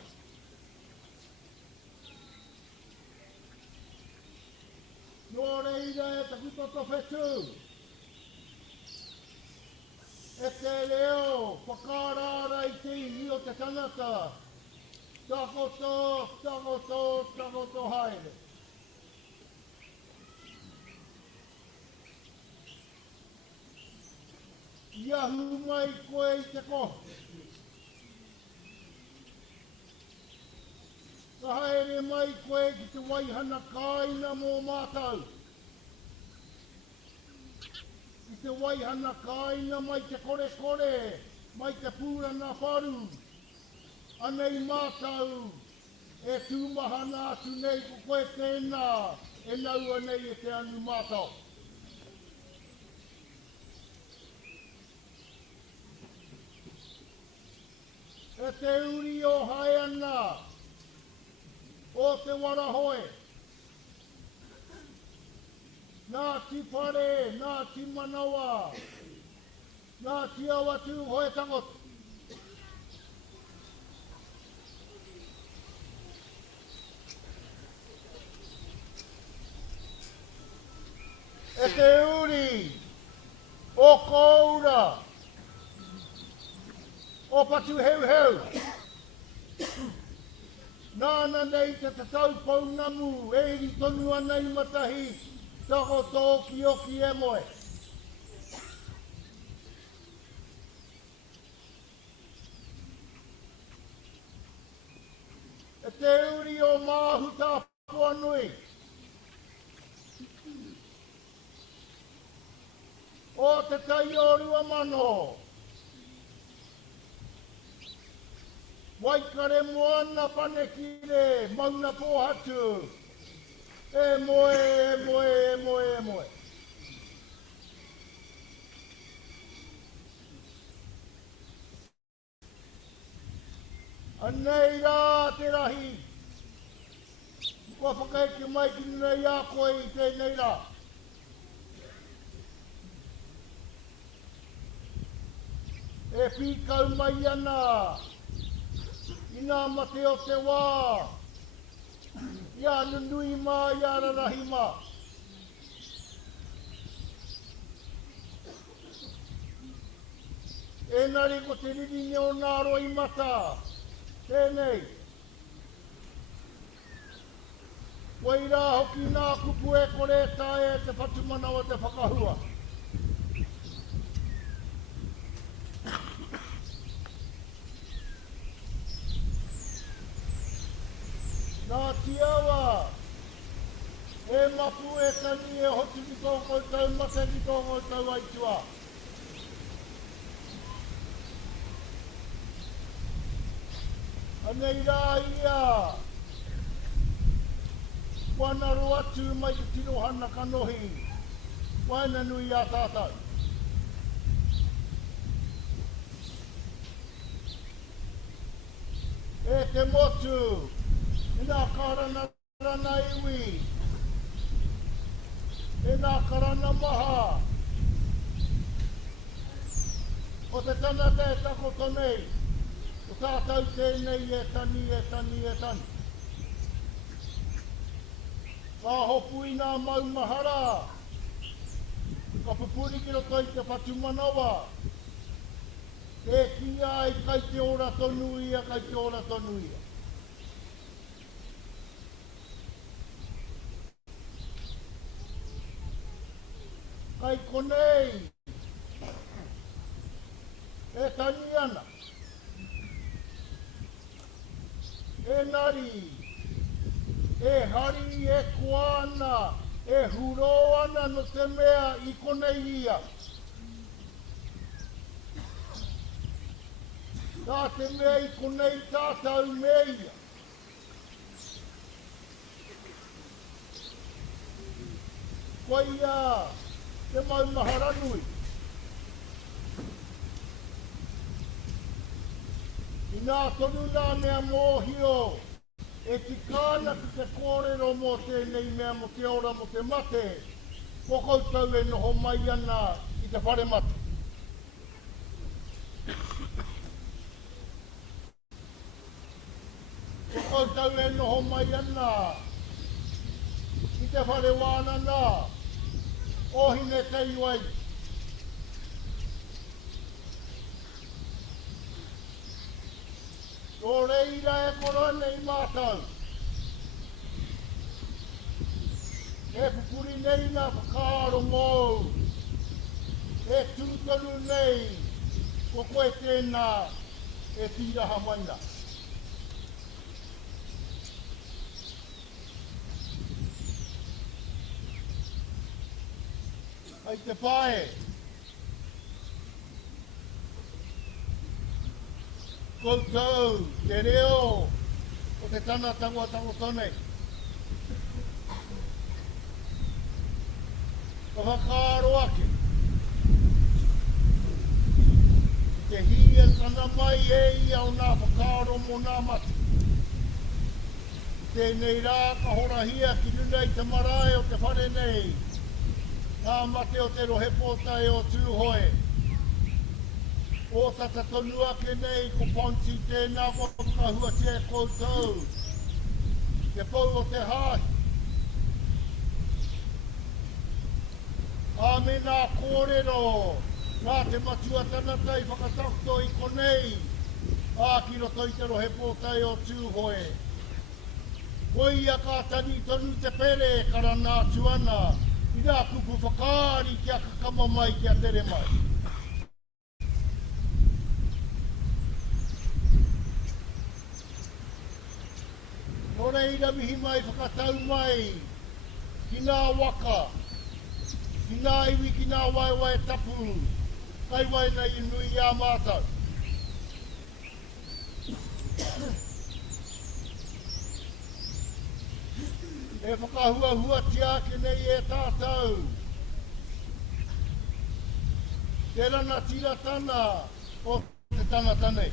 Nō reira e taku toto whetū. E te leo, whakarara I te ihi o te tangata. Takoto, takoto, takoto haere. Iahu mai koe I te ko. Ka haere mai koe ki te waihana kāina mō mātau. Ki te waihana kāina mai te kore kore, mai te pūrana wharu. Anei mātau e tūmahana atu nei ko koe tēnā e naua nei e te anu mātau. E te uri o hae ana, o te warahoe. Ngāti Whare, Ngāti Manawa, Ngāti Awa tū hoe tangotu. E te uri o koura, o patu heu heu. Nāna nei te tatau paunamu, eiri tonu ana I matahi, tako tōki oki e moe. E te uri o māhuta Awanuiārangi. O te tai o rua mano. Waikare moana panekire, mauna pohatu. E moe, e moe, e moe, e moe. Anei rā te rahi. Kua whakaeke mai ki nei a koe I tēnei rā. E pīkau mai ana. Ina mate o te wā. Ia nunui mā, ia rarahi mā. E nari ko te riringe o nāro I mata. Tēnei. Waira hoki nā kupu e kore tae e te whatumana o te whakahua. Ngāti Awa, e mapu e tani e hotu ki tō koutou, mate ki tō koutou aitua. Anei rā ia, wanaru atu mai te tirohana kanohi, waina nui a tātou. E te motu, Nā karana rana iwi, e nā karana maha. O te tanata e tako tonei, o tātou tēnei e tani, e tani, e tani. Ka hopu I nā maumahara, ka pupuri ki roto I te whatumanawa. E kia I kai te ora tonuia, kai te ora tonuia. Ai konei. E tani ana. E nari. E hari e kuana. E huro ana no te mea I konei ia. Tā te mea I konei tātau mea ia. Koe ia, te mau maharanui. I nā tonu nā mea mōhio, e tikāna ki te kōrero mō tēnei mea mo te ora mo te mate, ko koutou e noho mai ana I te whare mate. Ko koutou e noho mai ana I te whare Wānanga, ohine te iwai. Tō reira e korone I mātou. E pupuri nei nā whakaaro mōu. E tūtaru nei, ko koe tēnā e tiraha maina. Ai te pae. Koutou, te reo, o te tana tangua tangotone. Ka whakaaro ake. Te hia tana mai e ia o nā whakaaro mo nā mati. Tēnei rā ka horahia ki runei te marae o te whare nei. Nā mate o te rohe pōtai o tūhoe. O tata tonu ake nei ko ponti tēnā whakahua te koutou. Te pou o te hahi. A me nā kōrero, nā te matua tanatai whakatakto I konei. A ki roto I te rohe pōtai o tūhoe. Koia ka tani tonu te pere kara nā tuana. I nā kupu whakaari kia kakama mai kia tere mai. Nō reira mihi mai whakatau mai ki nā waka, ki nā iwi ki nā waiwai tapu, kai wai nei I nui a mātau. E whakahua tiake nei e tātou. Te rana tira tana o te tangata nei.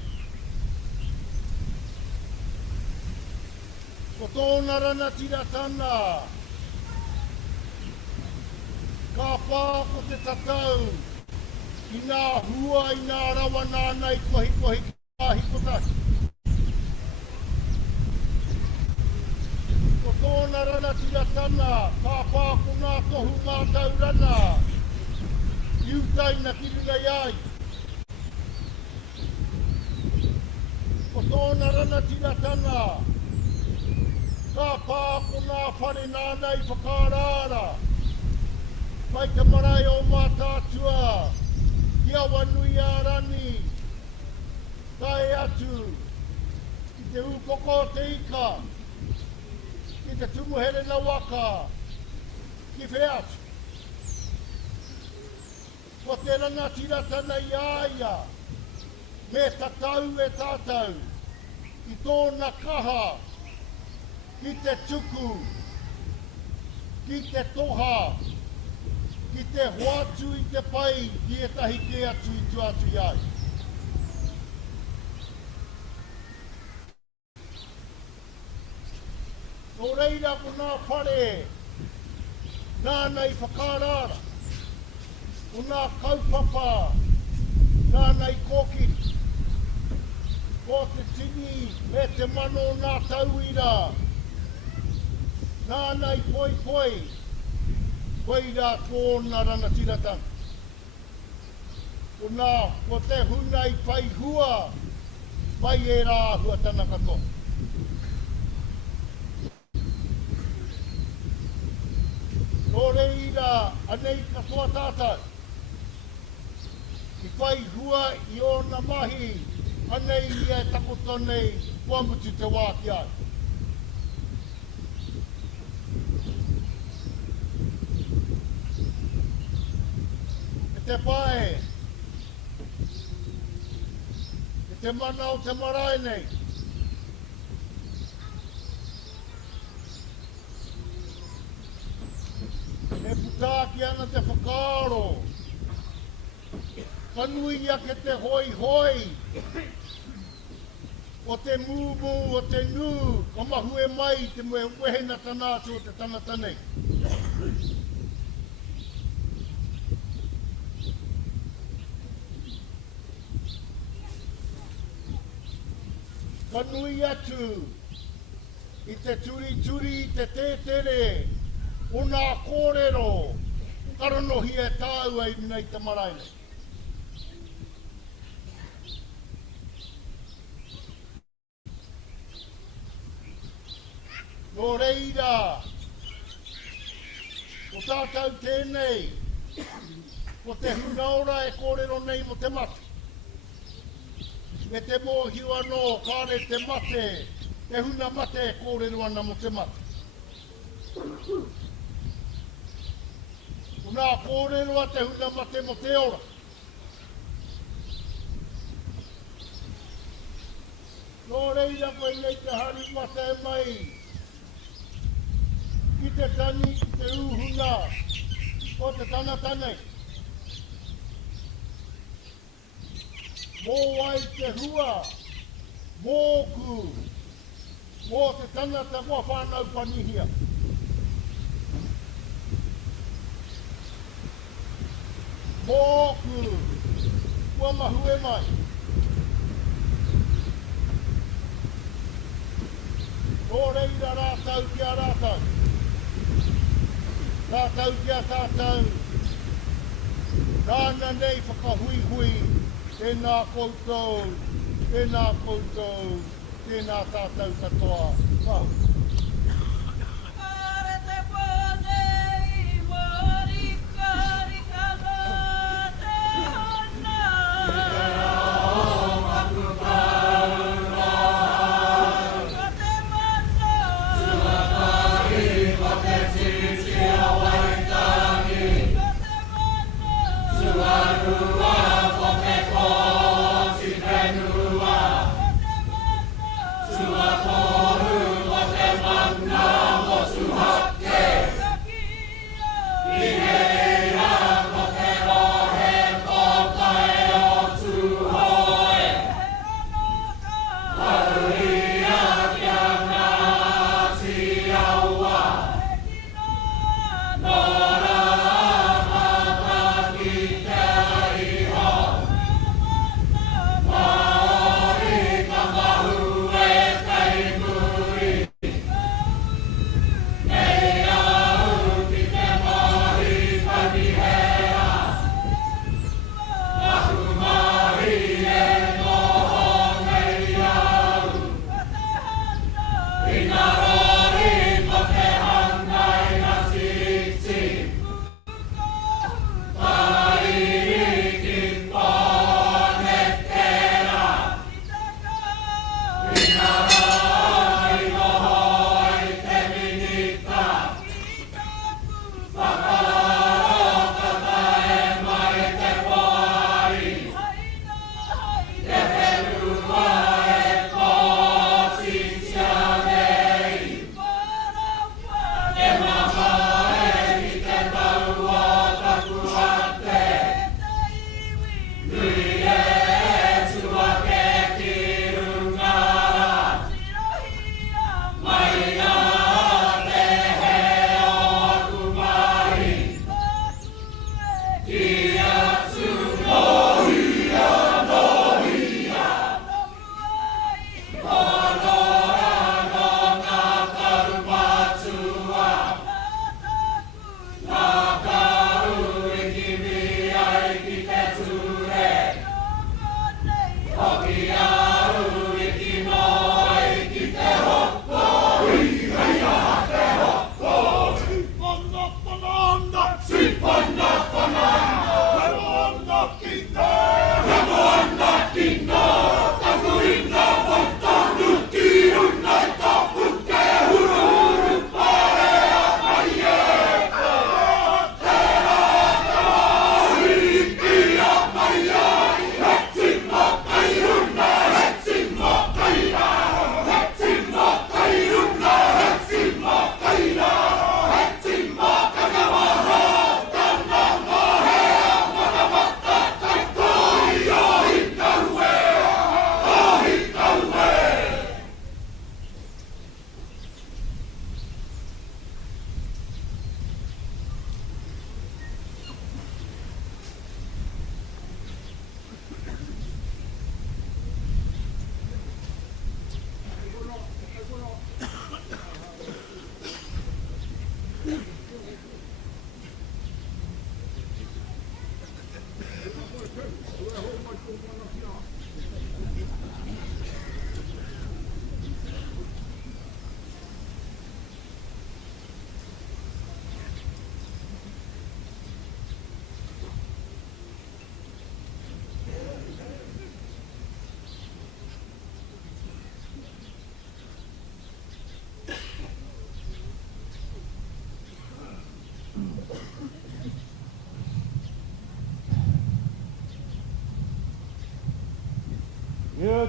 Ko tōna rana tira tana. Ka pā ko te tatau. I nā hua I nā rawa nāna I kohi ka hikotaki. Ko tōna rana tira tana, ka pā ko nā tohu mātau rana. Iutai na kirunga iai. Ko tōna rana tira tana, ka pā ko nā whare nāna I whakarāra. Mai te marae o Mataatua, ki Awanuiārangi, tae atu, ki te upoko te ika, ki te tumuhere na waka, ki wheatu. Ko te rana tira tana I aia, me tatau e tātou, ki tōna kaha, ki te tuku, ki te toha, ki te hoatu I te pai, ki e tahi ke atu I tuatu iai. Nō reira ko nā whare, nāna I whakarāra, ko nā kaupapa, nāna I kōkiri, ko te tini me te mano nā tauira, nāna I poi poi, koira tōna rana tiratanga. Ko te huna I pai hua, pai e rā hua tana kato. Nō reira reira anei katoa tātou. I whai hua I ona mahi anei I e takoto nei kua mutu te wāki ai. E te pae, e te mana o te marae nei. E putaki ana te whakaaro. Kanui ia ke te hoi hoi. O te mūmu, o te nū, o mahue mai te mue wehena tanātu o te tanata nei. Kanui atu I te turi turi, I te tētere, o nā kōrero, karanohi e tāu ai nei te marae nei. Nō reira, o tātou tēnei, o te hunaora e kōrero nei mo te mate. Me te mōhiu anō, kāre te mate, te huna mate e kōrero ana mo te mate. O nā kōrero a te huna mate mo te ora. Nō reira koe nei te hari mate mai, I te tani, I te ūhunga, o te tanata nei. Mō ai te hua, mōku, mō te tanata kua whānau panihia. Mōku, kua mahue mai. Nō reira rātau kia rātau. Tātou kia tātou, nāna nei whakahui hui, tēnā koutou, tēnā koutou, tēnā tātou katoa. Pau. Kare te pānei, marika, rika ngā te hana. Ka te mana, ka te mana,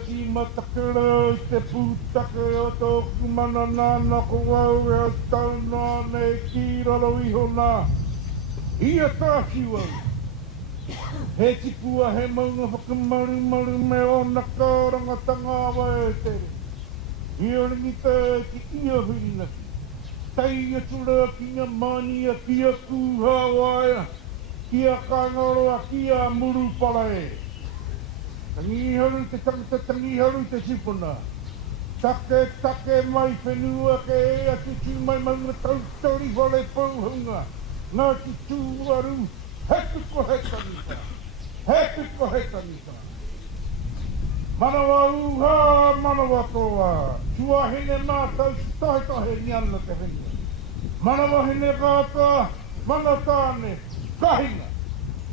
ki matakere te pūtake o tōku mana nāna ko wau e au tau nāne ki raro iho nā. Ia tākiu au. He tipua he maunga whakamaru me o na kārangatanga awa e tere. Irirangi te ki ia hurinaki. Tai ia tura ki ngā mani a ki a kūha waia. Ki a kāngoroa ki a muru pala e. Tangiharu te tangata tangiharu te sipuna. Take mai whenua ke e atu tu mai maunga tautori wale Ūhunga. Ngāti tūwaru, hetu ko he tanita. Hetu ko he tanita. Manawa uha, manawa toa. Tua hene mātau tohe niana te whenua. Manawa hene kāta, mana tāne, kahinga.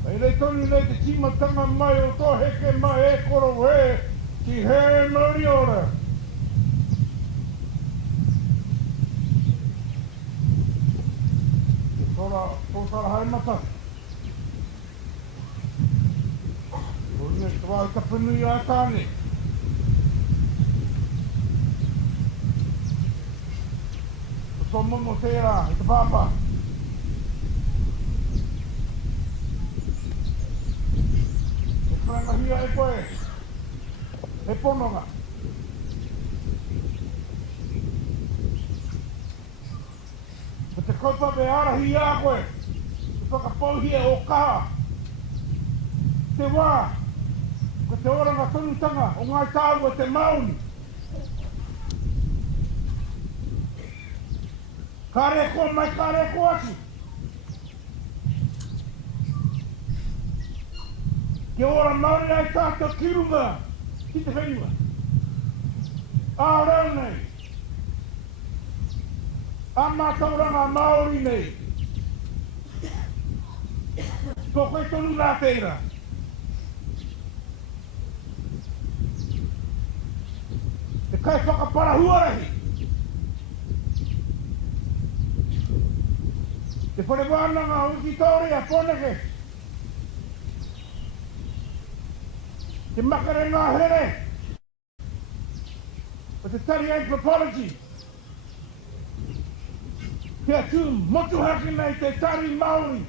Ei rei tonu nei te timatanga mai o tō heke mai e koro he, ki he mauri ora. Tōtara hai mata. Tōne te wāu tapunui a tāne. Tō momo tērā, i te pāpā. Ranga hia e koe, e pononga. Ko te kaupapa e arahi a koe, te whakapauhia o kaha. Te wā, ko te oranga tonutanga o Ngāti Awa te mauni. Kāre ko mai, kāre ko atu. Te ora mauri ai tātou ki runga, ki te whenua. Ārau nei. A mātauranga maori nei. Ko koe tonu nā teira. Te kai whakaparahuarahi. Te whare Wānanga o ki tōrea pōneke. Te makare ngā here. O te tari anthropology. Te atu motuhaki nei te tari Māori.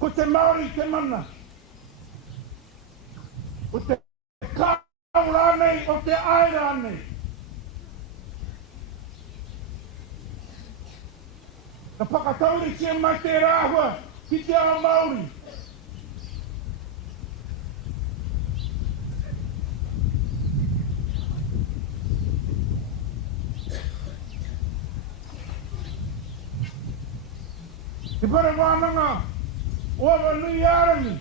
Ko te Māori te mana. O te kaura nei, o te aira nei. Ka whakatauri tia mai te rāhua ki te ao Māori. Te whare Wānanga o Awanuiārangi.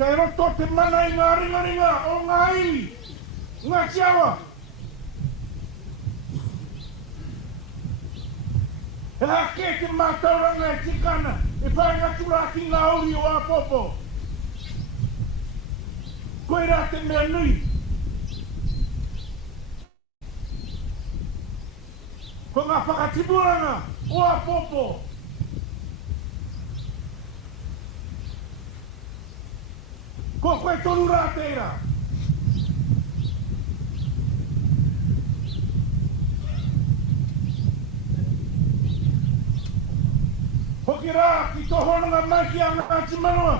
Kei roto te mana i ngā ringaringa o ngā iwi, Ngāti Awa. E hake te mātauranga e tikana, e whae ngatura ki ngā uri o Apopo. Koe rā te mea nui. Ko ngā whakatiburanga o Apopo. Ko koe tonu rā teira. Hoki rā ki tō honanga mai ki a Ngāti Manua.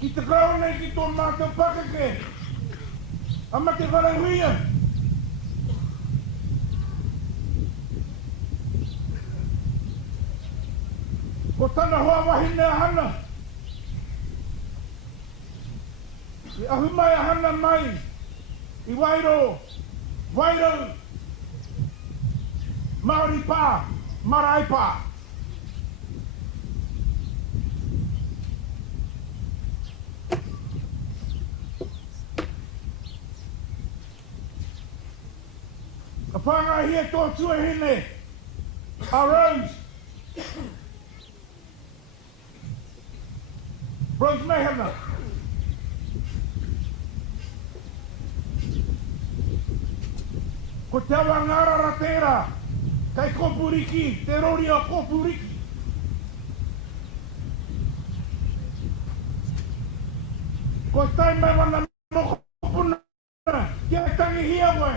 Ki te kau nei ki tō mātou Whakaeke. Ama te wharahuia. Ko tana hoa wahine a hana. I ahu mai a hana mai. I wairo, Māori pā, marae pā. Ka pāngai hia tō tuahine, a Rose. Rose Mehana. Ko te awa ngarara tērā, kai kopuriki, te rori o kopuriki. Ko tai mai wana moko puna, kia tangi hia koe.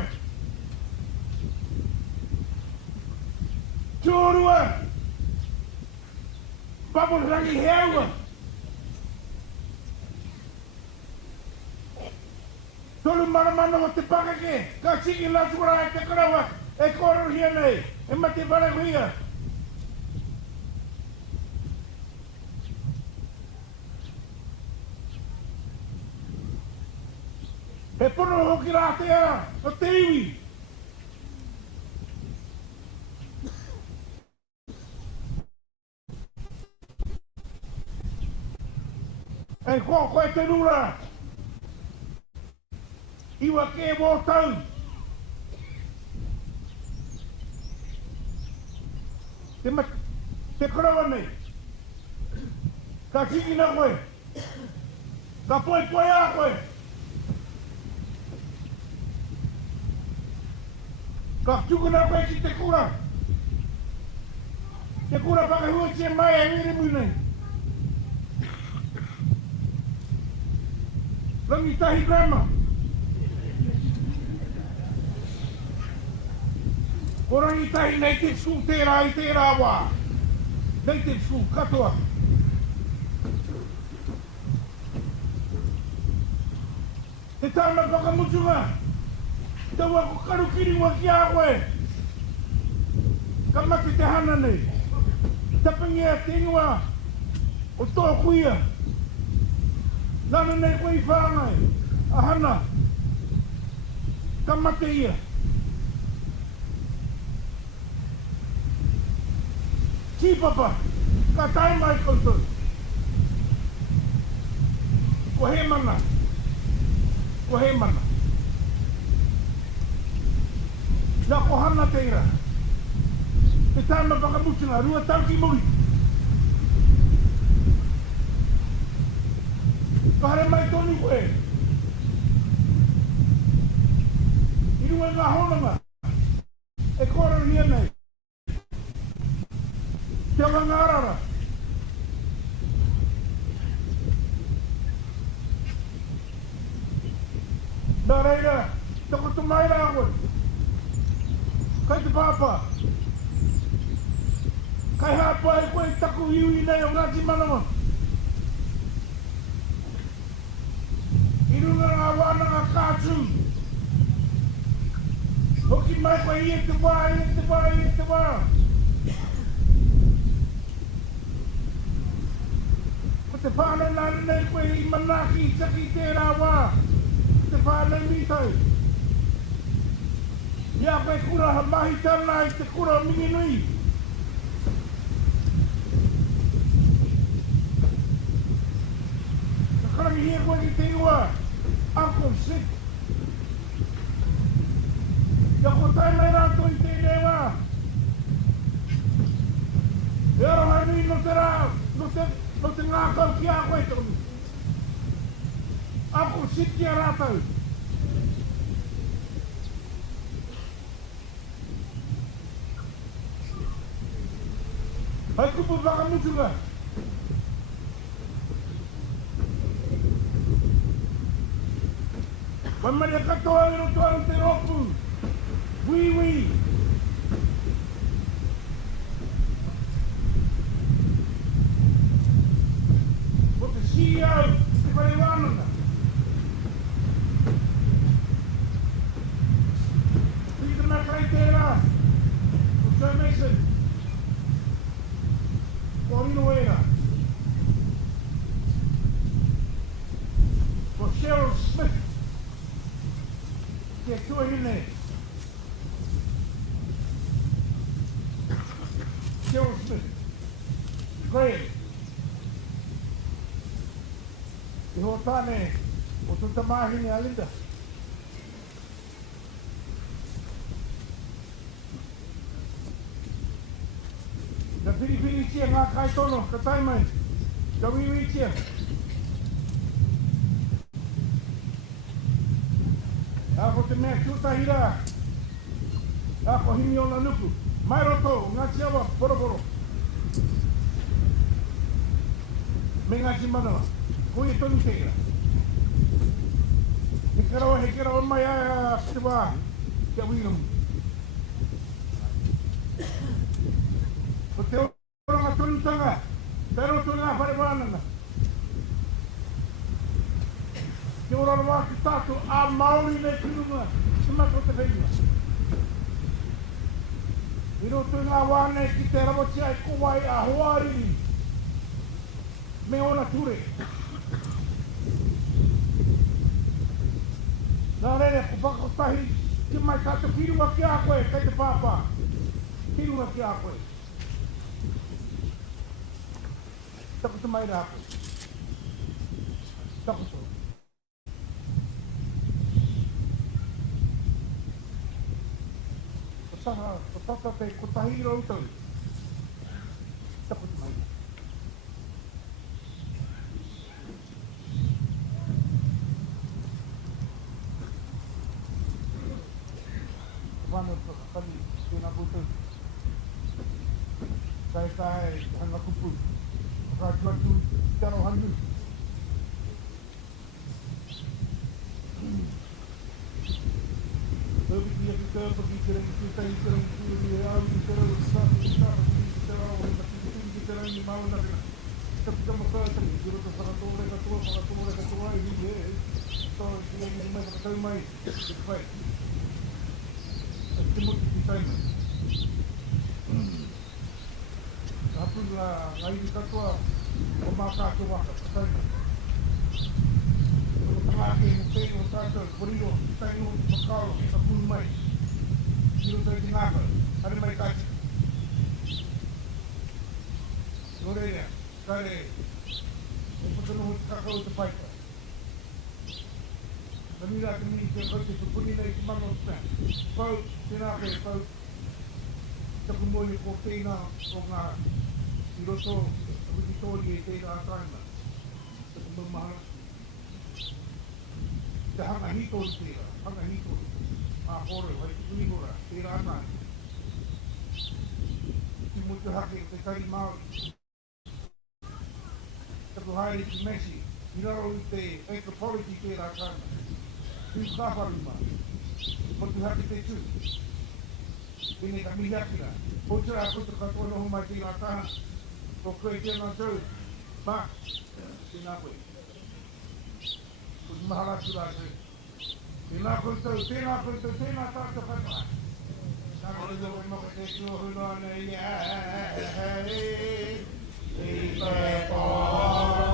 Tūrua, papurangi heaua. Tolu maramana o te pakeke, ka siki lasura e te karawa, e koro hia nei, e mate whare huia. He pono hoki rā te ara, o te iwi. E koe te rura. Iwa ke wō tau. Te karawa nei. Ka siki na koe. Ka poe a koe. Ka tukuna koe ki te kura. Te kura whakahua tia mai e hirimu nei. Rangi tahi grandma. Ko rangi tahi native school tērā i tērā wā. Native school, katoa. Te tāna whakamutunga. Taua ko karukiri wa ki a koe. Ka mate te hana nei. Tapangia te ingoa o tō kuia. Nāna nei koe i whāngai. A hana. Ka mate ia. Ki papa. Ka tai mai koutou. Ko he mana. Ko he mana. Nā ko hana teira. Te tāna whakamutunga, rua tau ki muri. Ka hare mai tonu koe. I rua ngā honanga. E kora nia nei. Te awa ngārara. Nā reira, toko tu mai rā koe. Kai te pāpā. Kai hāpā e koe taku iui nei o Ngāti Manawa. I runga ngā Wānanga kātū. Hoki mai koe i te wā, i te wā, i te wā. Ko te whānau nāna nei koe i manaki i taki tērā wā. Te whānau mītau. Ia koe kura ha mahi tana i te kura o mingi nui. Ka karangi hia koe ki te iwa. Uncle sick. Ia ko tai mai rātou i te rewa. E aroha nui no te rā. No te ngākau ki a koe tonu. Uncle sick ki a rātou. Hai kupu whakamutunga. Wai maria katoa i roto anu te roku. Wii. Ko te CEO, te whare Wānanga. Pita nā kai tērā. Ko Joe Mason. Awanuiārangi. For Cheryl Smith. Te Tūtahi. Cheryl Smith. Graham. Te hoa tāne o tuta māhine a Linda. Ka whiri tia ngā kai tono, ka tai mai. Ka wiwi tia. A ko te mea Tūtahi rā. Ako himi o na nuku. Mai roto, Ngāti Awa, poroporo. Me Ngāti Manawa. Ko i tonu teira. He kerawa mai a te wā. Kia wīramu. Ko te oranga tonutanga. Te roto ngā whare Wānanga. Te ora wā ki tātou a Māori me kurunga. Tumako te whenua. I roto ngā wāne ki te rawatia e kowai a hoariri. Me ona ture. Nā rere, ko whakakotahi, ki mai tātou kirunga ki a koe, kei te pāpā. Kirunga ki a koe. Takutu mai rā koe. Takutu. Ko tata te kotahi rau tau. Takutu mai rā. Mānuka, kani, tēnā koutou. Kai, hanga kupu. Kai tuatu, taro hangu. Tōpiki aki tōpaki, terangi tūtahi, terangi tūri, au ki te rau, sāpi, sāpi, ki te rau, henda ki te rangi Mānuka. Tapu tama kātari, ki roto whakatōre katoa, i hi e. Tō, ki angi mai whakatau mai, te whai. Te motu ki taima. Hapu ngā iri katoa o mā kātou waka, taima. O tāke mo tēno tātou, koriro, taino, makao, sa pūnu mai. Kiro tai ki ngāka, hare mai tāti. Nō reira, kare, e whakanoho te kakao te paika. Namira te mii te kau te tupuni nei ki mano te pēn. Pau, tēnā pē, pau. Taku moi ko tēnā o ngā i roto, wiki tōri e tēnā tāima. Taku mau mahana. Te hanga hitori tēnā, hanga hitori. Ā kore, hai tupuni kora, tēnā tāima. Ki mo te hake te kari Māori. Taku haere ki Messi, i raro i te anthropology tēnā tāima. Tu kāwharuma, o tu hake te tū. Tēnei ka mihi akira. Hōtera koutou katoa noho mai tēnā tāna. Ko koe tēnā tau. Mā, tēnā koe. Ko tu maharatu rā tau. Tēnā koutou, tēnā tātou katoa. Nā koutou koe moka te tūhu nōna i āe. I te kōroi.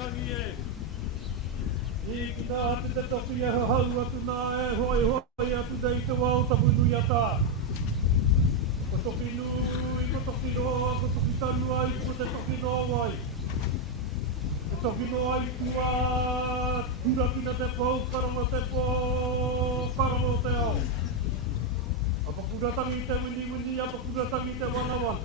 Irirangi e. I ki tā atu te toki e hau atu nā e hoi hoi atu nei te wau tapu nui ata. Ko toki nui, ko toki roa, ko toki tanu ai, ko te toki roa wai. Ko toki roa ai kua turakina te pou, karama te pou, karama te ao. Apa kuratangi te wini, apa kuratangi te wana.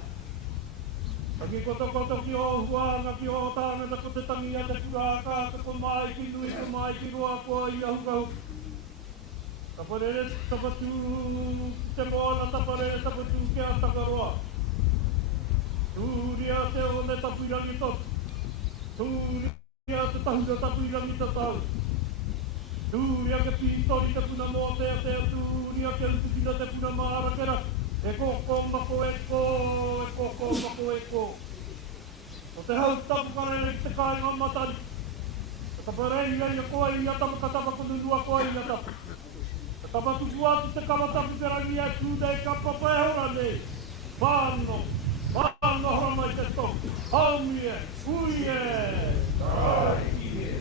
Aki koto ki o Ūhunga, ki o tāngata ko te tangi a te kuraka, ko mai ki nui, ko mai ki roa koa i ahukau. Taparere tapatu te moana, taparere tapatu ke a takaroa. Tūria te o ne tapuirangi tot. Tūria te tahura tapuirangi tatau. Tūria ke pītori te puna mō te tūria ke utukina te puna mārakera. E koko mako e ko, e koko mako e ko. O te hau tapu karere ki te kāinga matari. E taparei ai a koa i a tapu katapa konunua koa i a tapu. E tapatu kuatu te kamatapu te rangi e kūdei ka papa e hora nei. Whāno, whāno hora mai te toku. Haumi e, ui e. Tai e.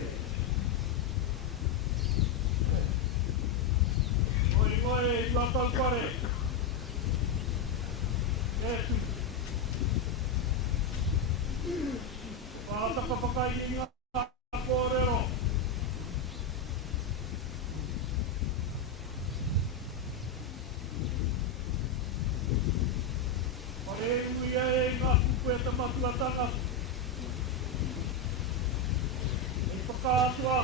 Oi, oi, i a tau pare. Pāta papakai i ngā kōrero. Pare ui e ngā kupu e te matuatanga. E whakātua.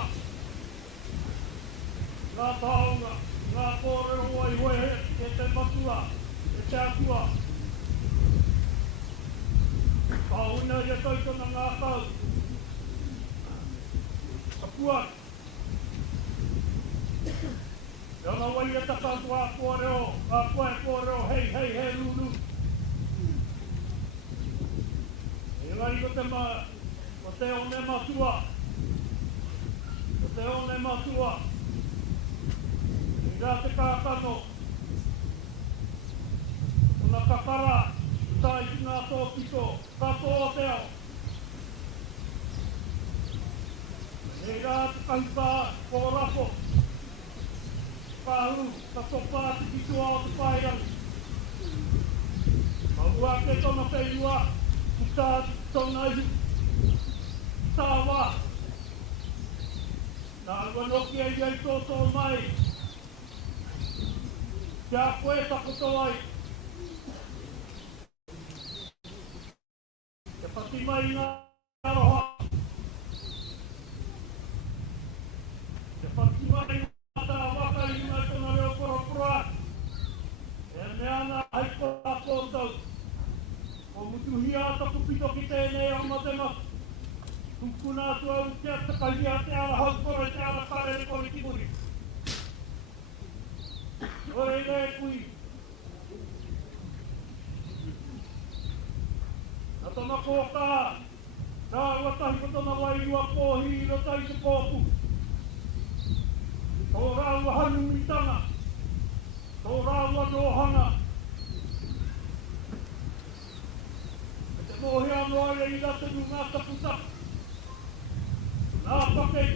Ngā taonga, ngā kōrero oi hoi e te matua, e te atua. Pauna ia toitona ngā tau. Apua. Ia ngā wai e takatu a kōreo, a koe kōreo, hei, hei, hei, rūru. E ngai ko te one matua. Ko te one matua. E rā te kākano. Ona kakara. Tai ki ngā tōpito, kato o te ao. E rā te kahipa, kōrako. Kāhu, ka topa te kitua o te whairangi. Ka ua ke tona te iua, ki tā tona iu. Tā wā. Nā wanoki e iai tōtō mai. Kia koe takoto ai. Te pati mai ngā roha. Te pati mai ngā tā waka i ngā tona reo koroproa. E mea ngā haiko a kōtau. Ko mutuhia taku pito ki tēnei au matema. Tukuna atua u te atakahia te ala haukoro te ala karere kore kiburi. Oi re kui. Tona kōka, rā watahi ko tona wairua kōhi i rotai te kōpu. Tō rāua hanumitanga, tō rāua rohanga. E te mōhea noa e i ratenu ngā taputa. Nā pakei.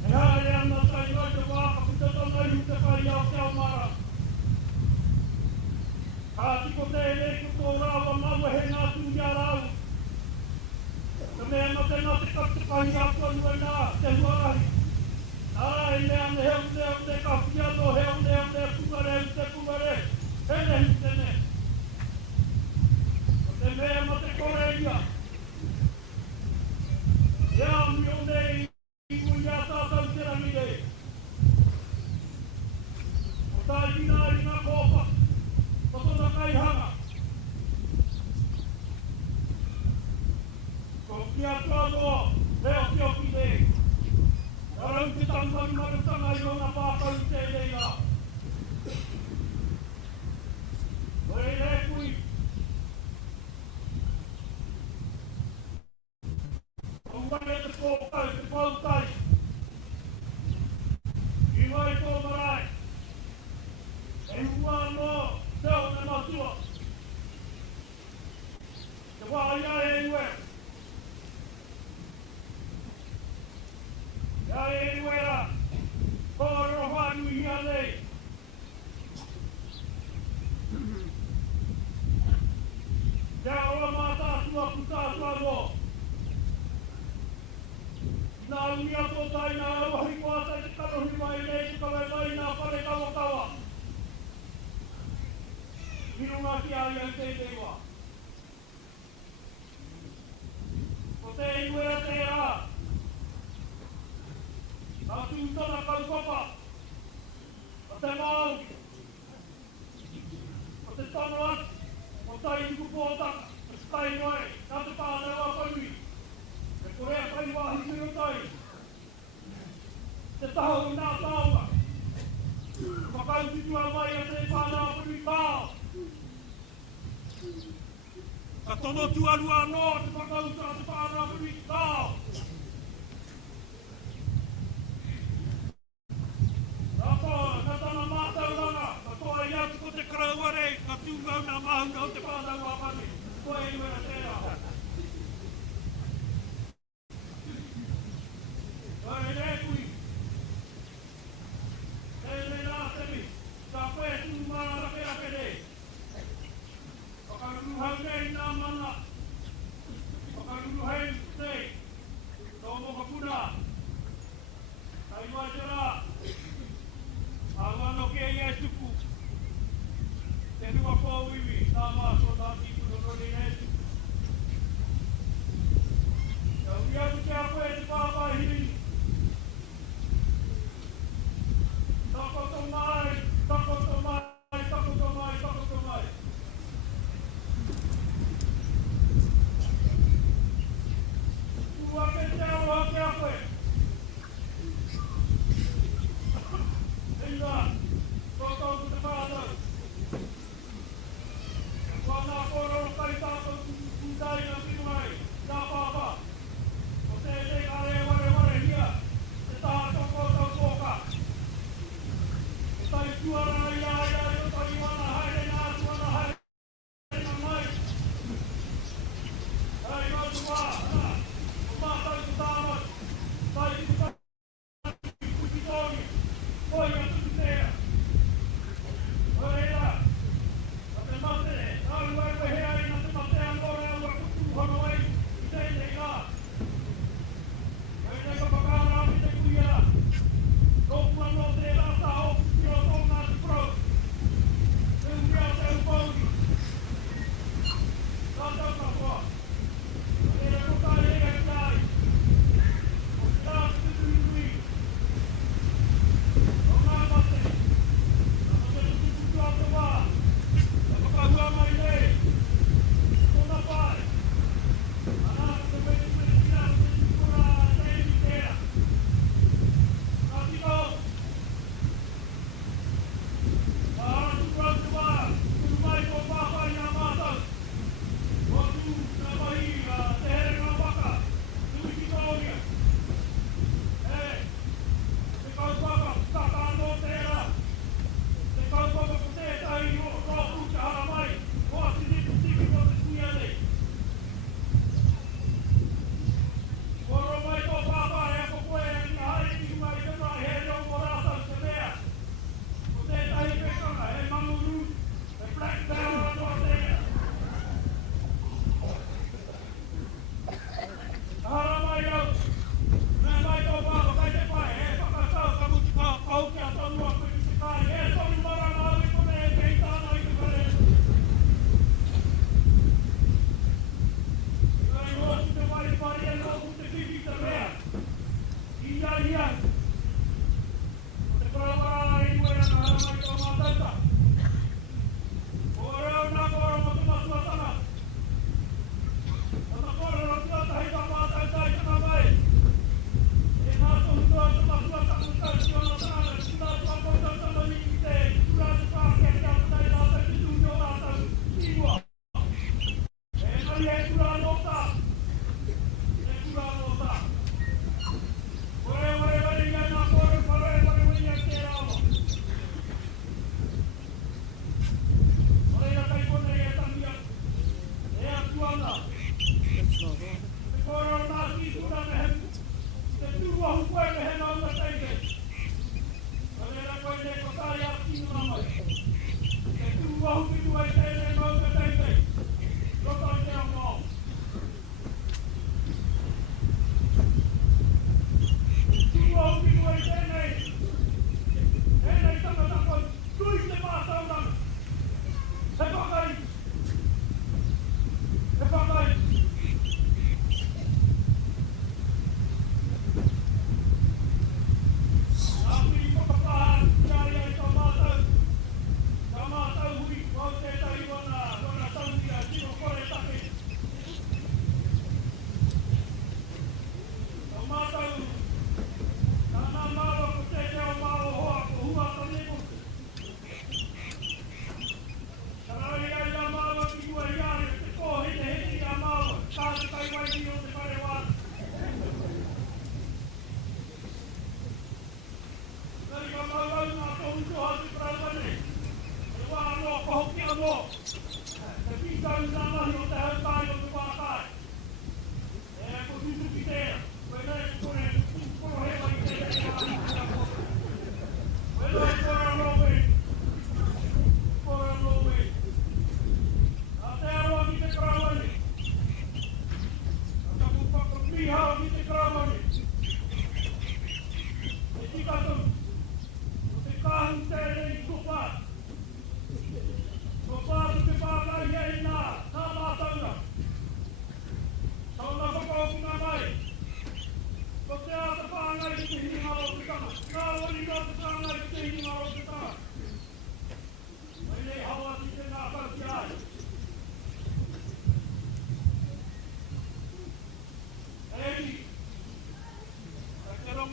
E haere ana tai ngai te wākaputa tona iu te kai au te au mara. Kāti ko tēnei ko tō rāua maua he ngā tūria rāu. Ka mea ma te ngā te kahi apua nua nā, te huarahi. Nā e mea me heu te kawhia no heu te pungare. Hene hu tene. Ko te mea ma te koreia. Ea mi o nei i mui a tātau te rangi rei. O tai hina i ngā kōpa. Totona kai hanga. Ko kia tuano, reo ki oki nei. Arau te tangmari marutanga i ona pākau tēnei ngā. Koe re kui. Ko mai e te kōkau, te pautai. I mai tō marae. E hua no. Te one matua. Te wāia e ue. Ngāti Awa te rewa. Ko te iwea te a. Nā tūtana kaupapa. O te mau. O te tono atu. O tai tuku pōtaka. O te tai noe. Nā te pānau Awanuiārangi. E korea kai wāhi miro tai. Te taho i nā taonga. Whakaututua mai a te whānau Awanuiārangi kāo. Ka tono tuanu anō te whakautua te whānau Awanuiārangi kāo. Nā tōna, ka tana mātauranga. Ka toa i atu ko te karauare. Ka tūngau nā mahunga o te whānau Awanuiārangi. Koe i wera tērā. Koe rē kui. Tēnei nā tewi. Ka koe tū mana rake rake rē. Whakaruru hau nei nā mana. Whakaruru hei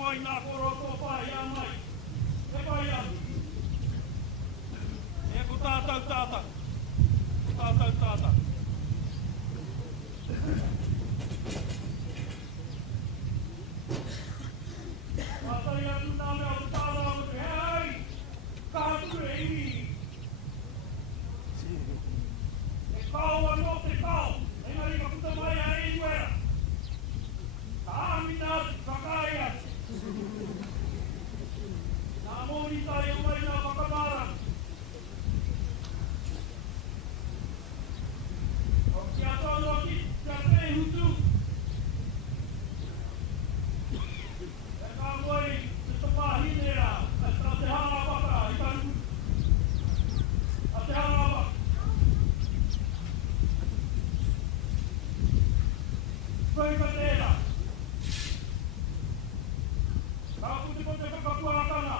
mai nā koro tō pai a mai. E pai a. E ko tātou tātou. Tātou tātou. Mātai atu nā mea o tātou o te hei. Kātu e iwi. E kau anō te kau. Engari ka puta mai a e iwera. Tāmina atu, kakai atu. Nā mōni tai e mai nā whakamara. O kia tōno ki, kia te hutu. E kā koe, te topa hinera, a te hanga waka, i taru. A te hanga waka. Koe ka tēra. Kā puti po te whakapuaratanga.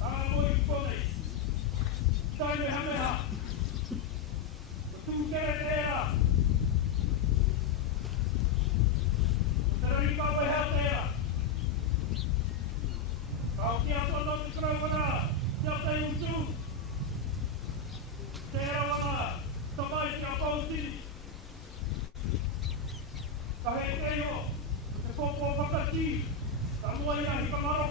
Tā moi ki kone. Tai me hameha. Tū tere tēra. Te rari kawe hea tēra. Kā o kia tono te kraukana. Kia te utu. Tēra wanga. Tamai kia pauti. Ka hei teio. Te kōpō whakati. Ka mua ia hi kamaro.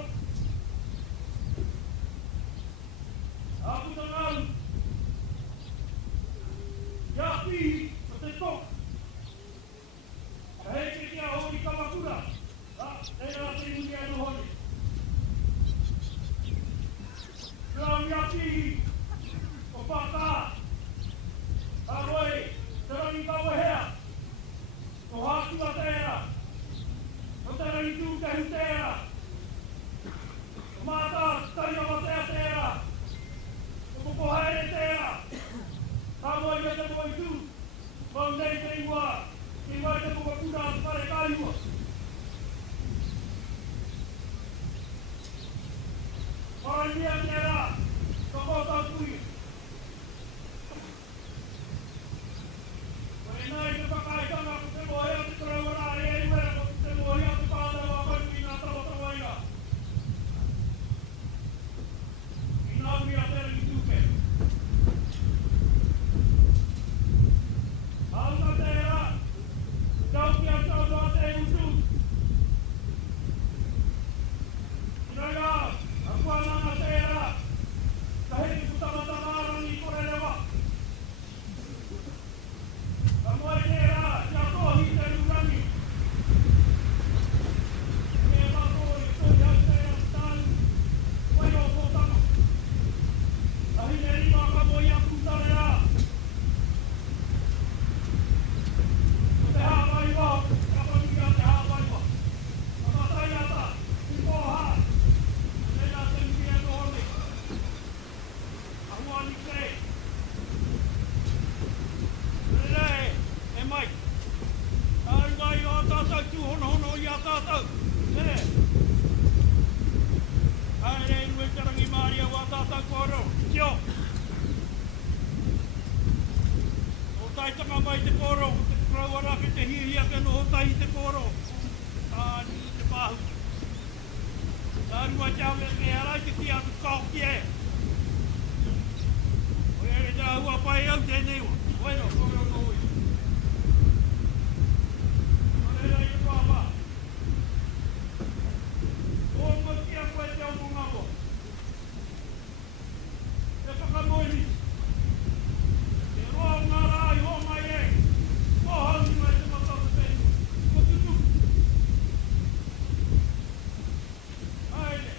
Āputa ngāu. Ia pihi o te tok. Ka hei te kia hori kamakura. Reira te uri anu hori. Rau ia pihi o whaka. Aroi, te rangi kaua hea. O hātua tēra. O te rangi tū te hu tēra. O mātā tari o matea tēra. O koko haere tēra. Tā moi ia te moi tū. Mau nei te iwa. Te mai te koko kuna atu pare kāiua. Ora nia tēra. Ka kōtau tui. Nai te whakaitanga ko te mohe atu karawana e iwera ko te mohe atu kāna Awanuiārangi nā tawatangaina. I nā uri a tere ki tūke. Auna tēra, tau ki a tau noa te utu. Iraga, a Wānanga tēra, ka hei ki Mānuiārangi kore rewa. Amoi tēra, kia Tohu te Irirangi. Me mako i tōi au tēra tānu, wai o kōtanga. A hine rima ka moi a kutare rā. O te hāwai wau, ka panuia te hāwai wau. A matai ata, ki kōha. Tēnā te muri e nohone. A huani kei. Rere, e mai. Ai ngai o tātou tū hono i a tātou. Rere. Ai rei nui te rangi māria o a tātou kōro. Kio. O taitanga mai te kōro, o te krauara ki te hihia ke noho tahi te kōro. Tāni te pāhu. Tāni mai te hawe ke harai te ki atu kau ki e. O ere te ahua pai au tēnei wa. Bueno, kōro no ui. O ere te pāpā. O mo kia koe te au ngabo. Te whakamoiri. Te roa ngā rai ho mai e. O hauni mai te matata tēnu. Ko tutu. Haere.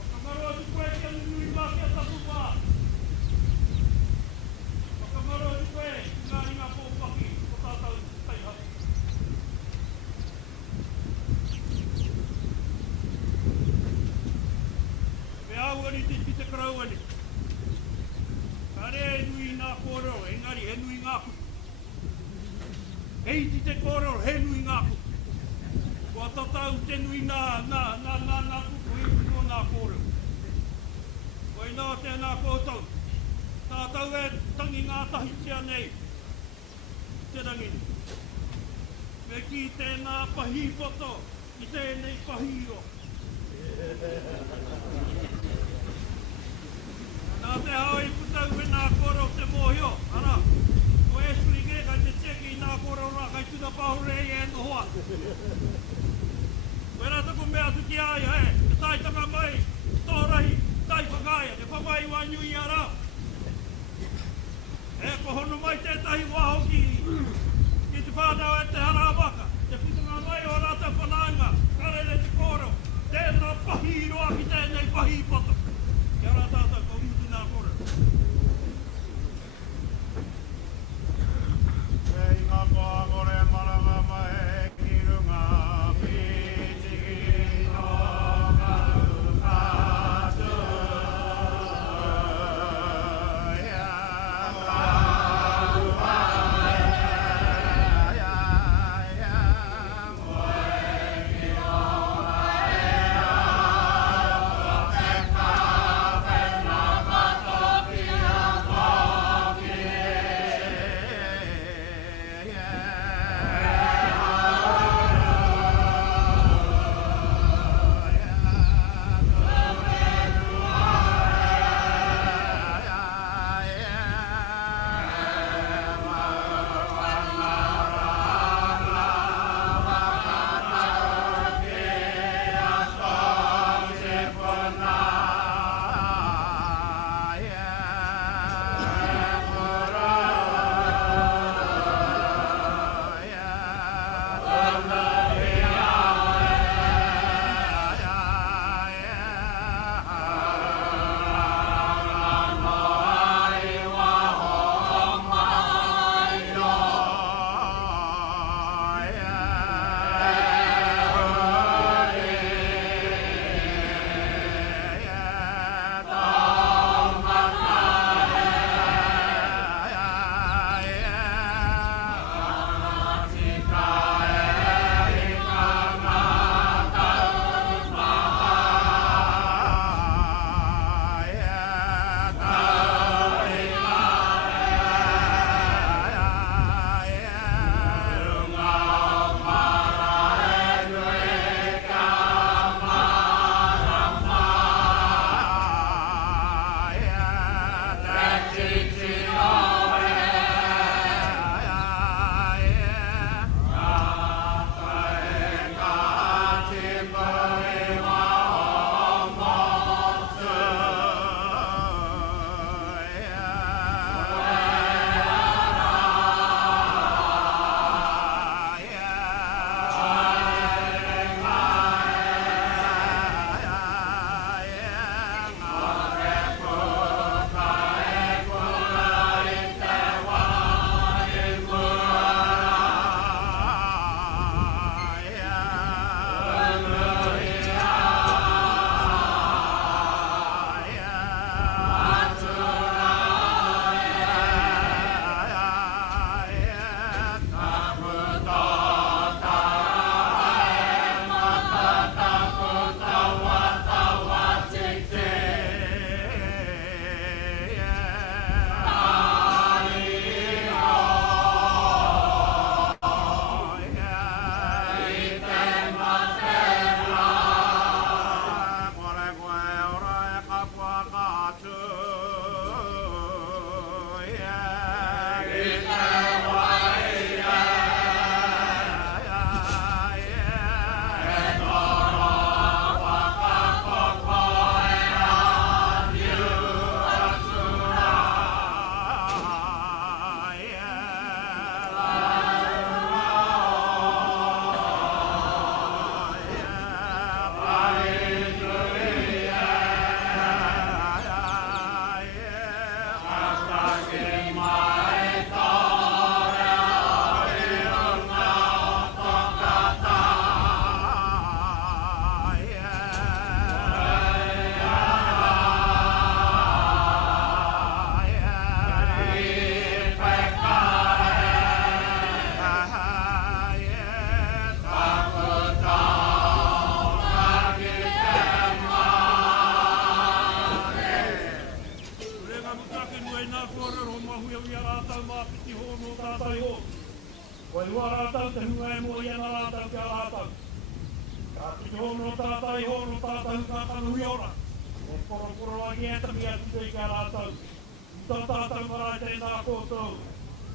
Whakamaro atu koe kia nui maki a tapu pā. Whakamaro atu koe, ngāri ngā pōpaki, ko tātou taihaki. Me auari te pita krauani. Kare e nui ngā kōrero, engari he nui ngā ku. Hei ti te kōrero, he nui ngā ku. Kua tatau te nui ngā kuku i no ngā kōrero. Koe nā tēnā kōtau. Tātau e tangi ngā tahi tia nei. Te rangi. Me Me ki tēnā pahi poto, ki tēnei pahio. Nā te hao I putau e nā koro te mōhio, ara. Ko e suri ke kai te teki I nā koro rā kai tuna pahure I e no hoa. Koe rā tako mea tuki aia e, te taitanga mai, tōrahi, tai whakaia, te whamai Wānanga. E ko hono mai tētahi waho ki te whānau e te harawaka. Te putunga mai o rata whananga, karere te koro. Tēnā pahi roa ki tēnei pahi poto. Kia ora tātou, ko mutu nā koro. E inga koa kore maranga mai ki runga pitiki no whakatū. Koe hua rātau te hunga e mua iana rātau kia rātau. Ka tiki hono tātai hono tātau ka kanuhi ora. E poro aki e tami atu te kia rātau. Uta tātau marae tēnā koutou.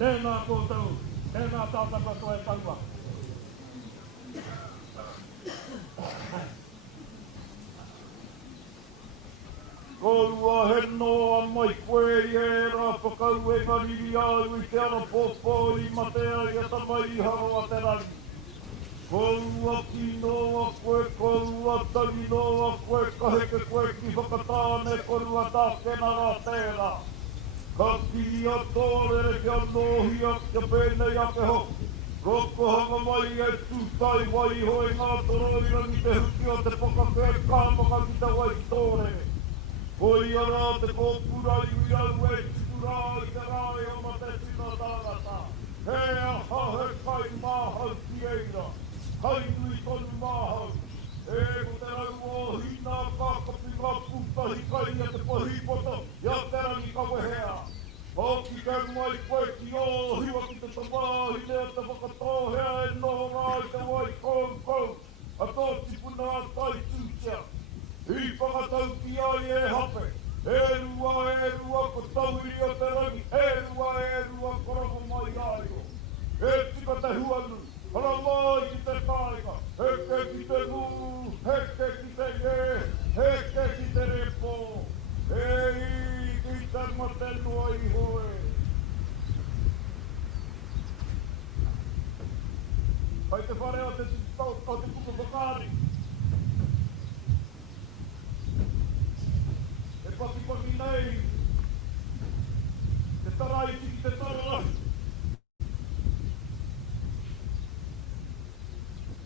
Tēnā koutou. Tēnā tātau katoa e taua. Koua he noa mai koe i e rā whakau e mariri au I te ara popo I matea I ata mai I haroa te rangi. Koua ki noa koe, koua tari noa koe, kaheke koe ki whakatāne korua tā kena rā tērā. Ka ki a tōrere kia nohi a kia pēnei a ke ho. Roko hanga mai e tūtai wai hoi ngā toro Irirangi te huki o te pokake kāmaka ki te wai tōrere. Hoi ara te kōpura I au e tukura I te rāe o ma te tina tāngata. He aha he kai māhau ki eira. Kai nui tonu māhau. E ko te rau o hina kākapi ngā pūtahi kai a te pahipoto. Ia te rangi kawehea. Hoki kau mai koe ki o hiwa ki te tamāhi nea te whakatohea e noho ngā I te wai kou. A tō tipuna tai tūtia. I whakatau ki ai e hape. E rua ko tauiri o te rangi. E rua koroko mai ai o. E tika te huanu. Hara mai ki te kāika. Heke ki te mū. Heke ki te e. Heke ki te repo. E I ki te matenu ai hoe. Pai te whare o te tau o te kuka whakari. Paki nei, te tarai ki te tarai.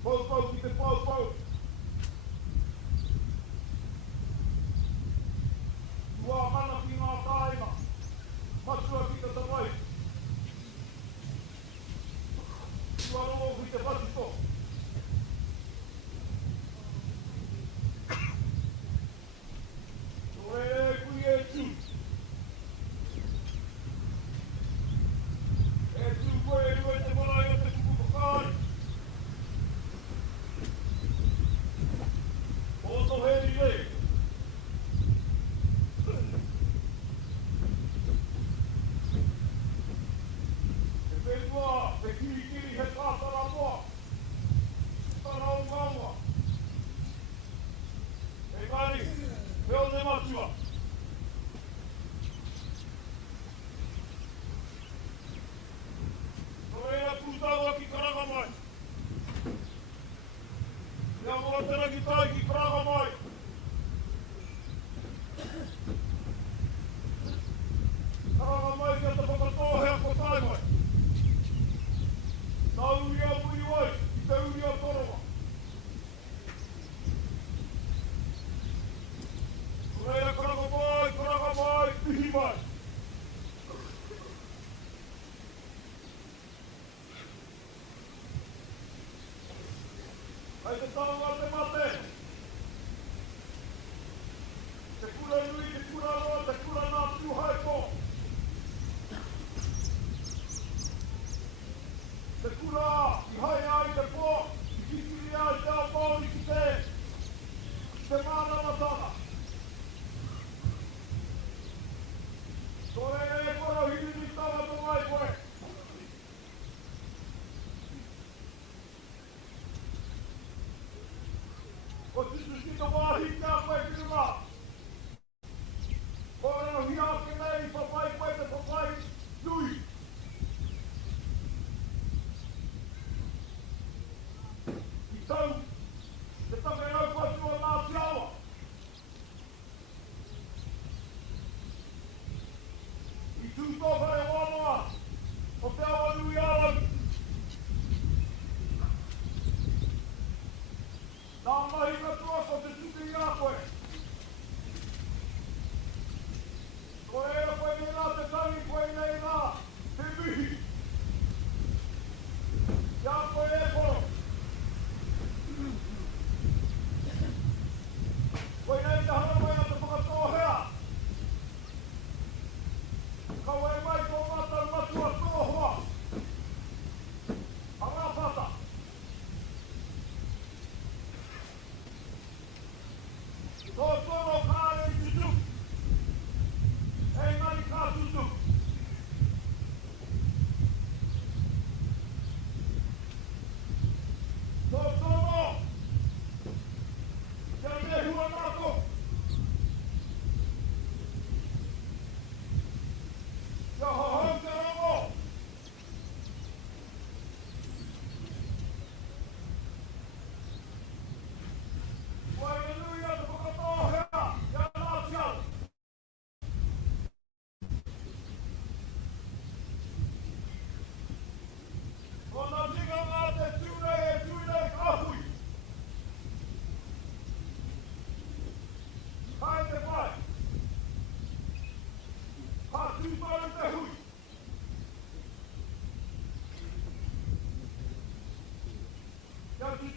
Pau ki te pau. Ua mana ki ngā taima, matua ki te tarai. Ua roho ki te patito. Mataatua. Noea Tūtahi ki karanga mai. Ia mua tera ki tai ki karanga mai. Karanga mai ki a te whakatohea ko tai mai. Nā uri a muri wai, ki te uri a torowa. Noea karanga mai, pihi mai. Ai te tau a te mate. Te kura nui, te kura roa, te kura nā tūhai ko. Te kura, I hai ai te pō, I kikiri ai te apauri ki te mana matana. Tore e kora hirini tawa to mai koe. O titu tito wāhi kia koe ki rā. Kore no hia ke nei papai koe te papai nui. I tau, te take rau patua Ngāti Awa. I tūtō Whare Wānanga, o te Awanuiārangi. Nā mahi katua ko te tuki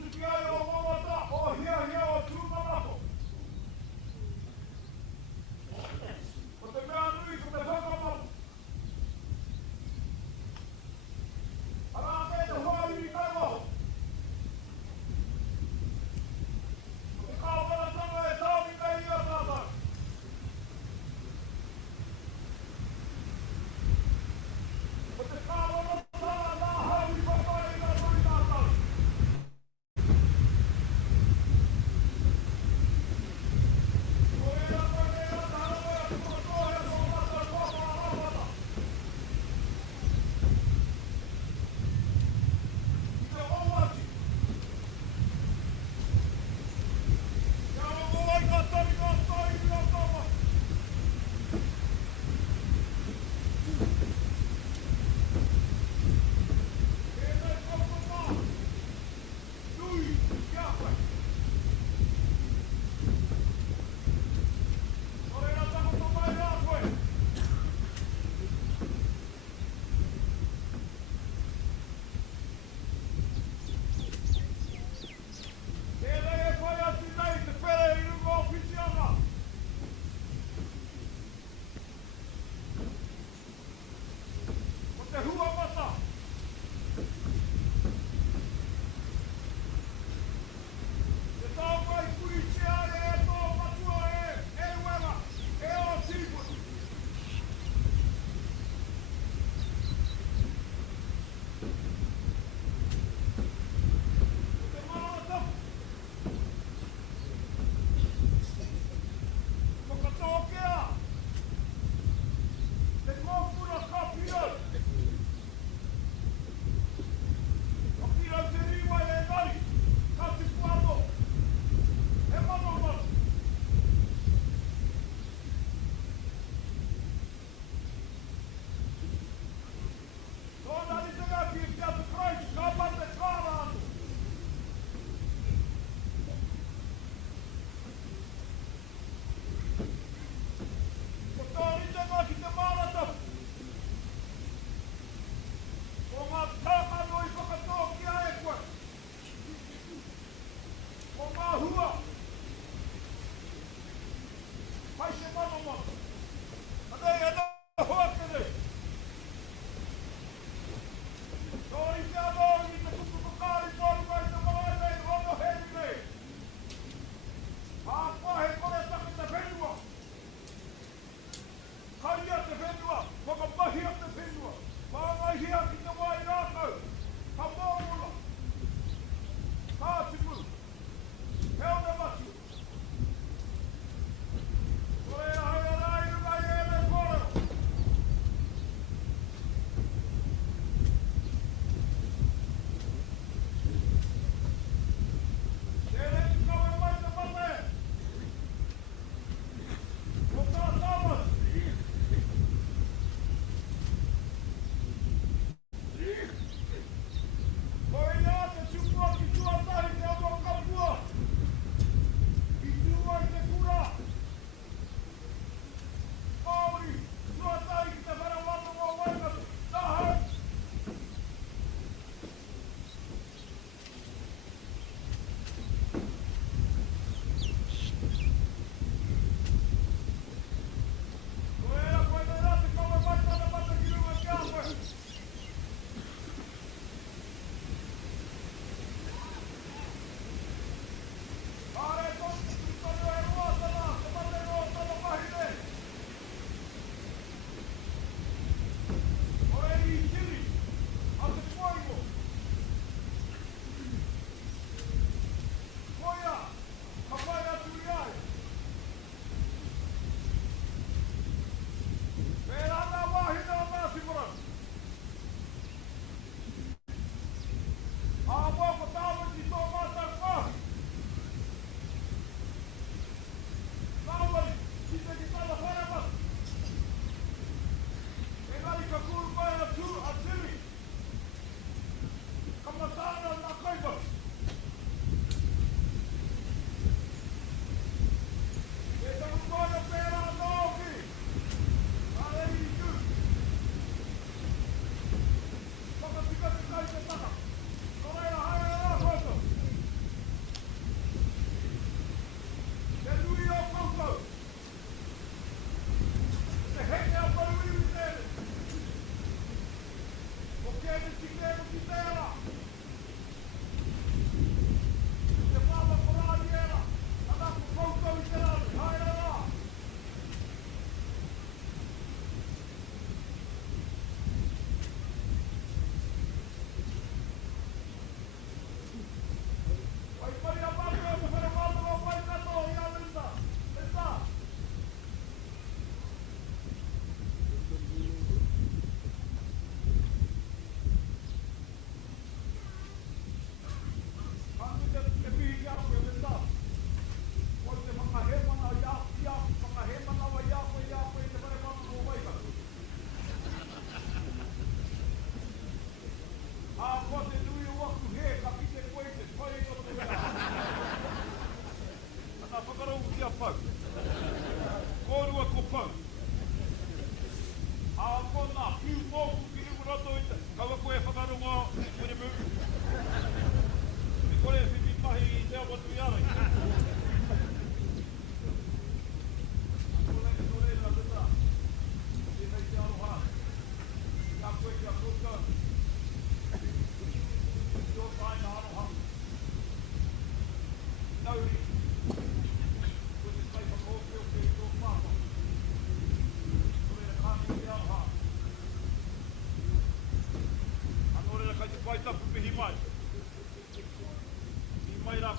tuki ai o mamata o hia o tūmanako. Ko te mea nui, ko te whakamaru. Ara me te hoi i kai waho. Ko te kāwara tanga e tāwi kai ia tātai. Ko te kāwara tanga nā hau i papai i ngā nui nā tau.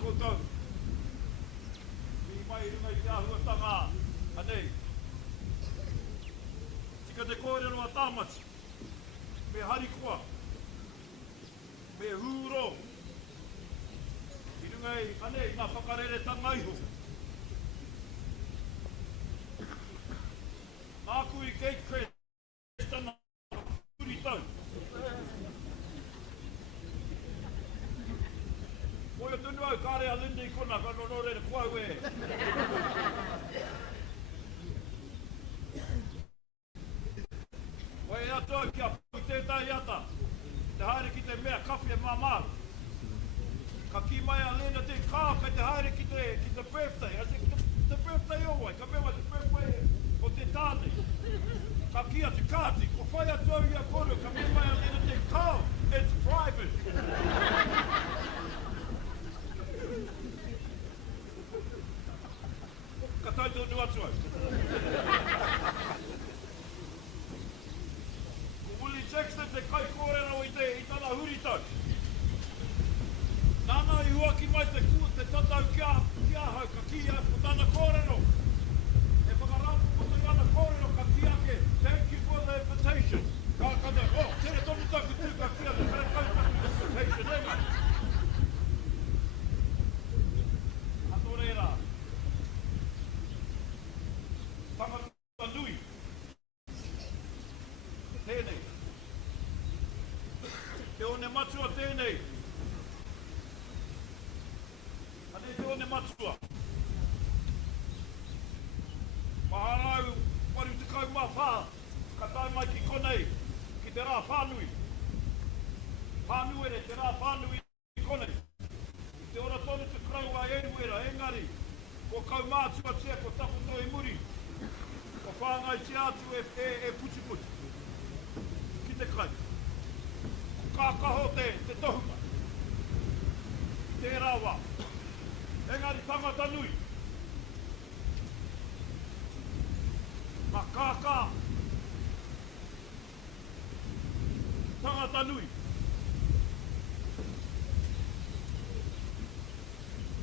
koutou. Mi mai runga i te ahuatanga. Anei. Tika te kōrero a tāmati. Me harikoa. Me hūro. I runga i anei ngā whakarere tangaiho. Nāku i kei kres tana puri tau. Oi o tunu au kāre a Linda i kona, ka nonore ne kuau e. Oi e atoa ki a pui tētai ata. Te haere ki te mea kawhi e māmaru. Ka ki mai a Linda te kā kai te haere ki te birthday. I said, the birthday owai, ka mewa te birthday o te tāne. Ka ki a te kāti, ko whai atu au i a koru, ka me mai a Linda te kā. It's private. Ka tautau nu atu au. Ko Willie Jackson te kai kōrero i tana huri tau. Nāna i huaki mai te tatau kia hau ka ki a ko tana kōrero. E whakarapu ko te ana kōrero ka ki ake. Thank you for the invitation. Ka te, tere tonu taku tū ka kia te kare kautaku invitation, e mai. Ato reira. Tangata nui. Tēnei. Te one matua tēnei. Ane te one matua. Paharau, wari te kau mā whā. Ka tai mai ki konei. Ki te rā whānui. Whānuere, te rā whānui ki konei. Te ora tonu te krau a eruera, engari. Ko kau mātua tia, ko tapu toi muri. Ko whāngai te atu e puti puti. Ki te kai. Ko kākaho te tohunga. Te rawa. Engari tangata nui. Ma kākā. Tangata nui.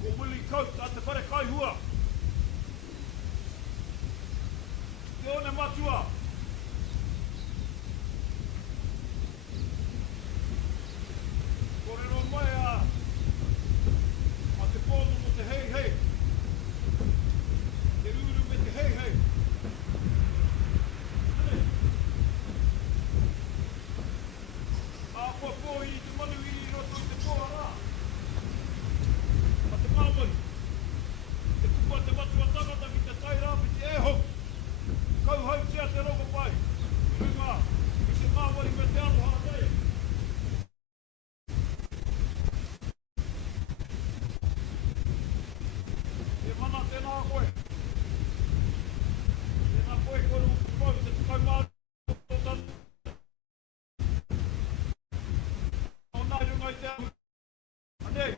Ko Willie Coat a te whare kai hua. Te one matua. Kore no mai a te pōnu mo te hei hei. Te rūru me te hei hei. A pōpō i te manu i roto i te Ora. A te māmai. Te kupa te matua tangata ki te tairapi te eho. Kau hau tia te rongo pai. I runga, i te māwari me te aloha nei. E mana tēnā koe. Tēnā koe koru pau te tukau māru o tanu. O nai runga i te amu. Anei.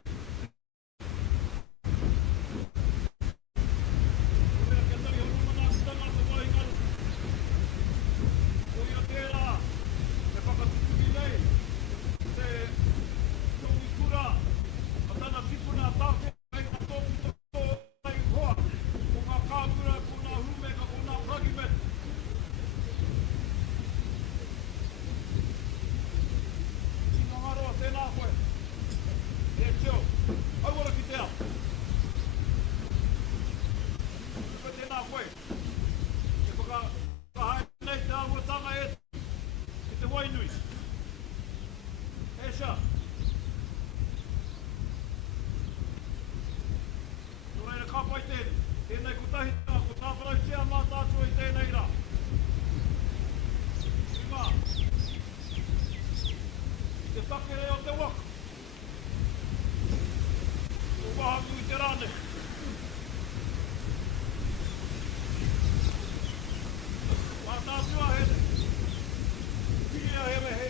Tēnei ko tahi tā, ko tāwharau tia Mataatua i tēnei rā. Ringa. I te takere o te waka. Ko wahangu i te rāne. Mataatua he. Piria he me he.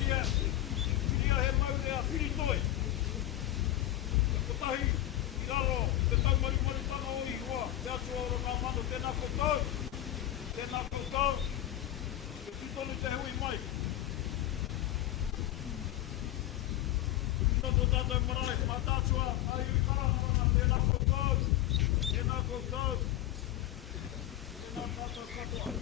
Piria he maure a piritoi. Totahi, i raro, te taumari tanga o i hoa, te atua ora ngā mano, tēnā koutou, te tūtonu te hui mai. Mataatua, ai ui karahoranga, tēnā koutou. Tēnā koutou. Tēnā tātou katoa.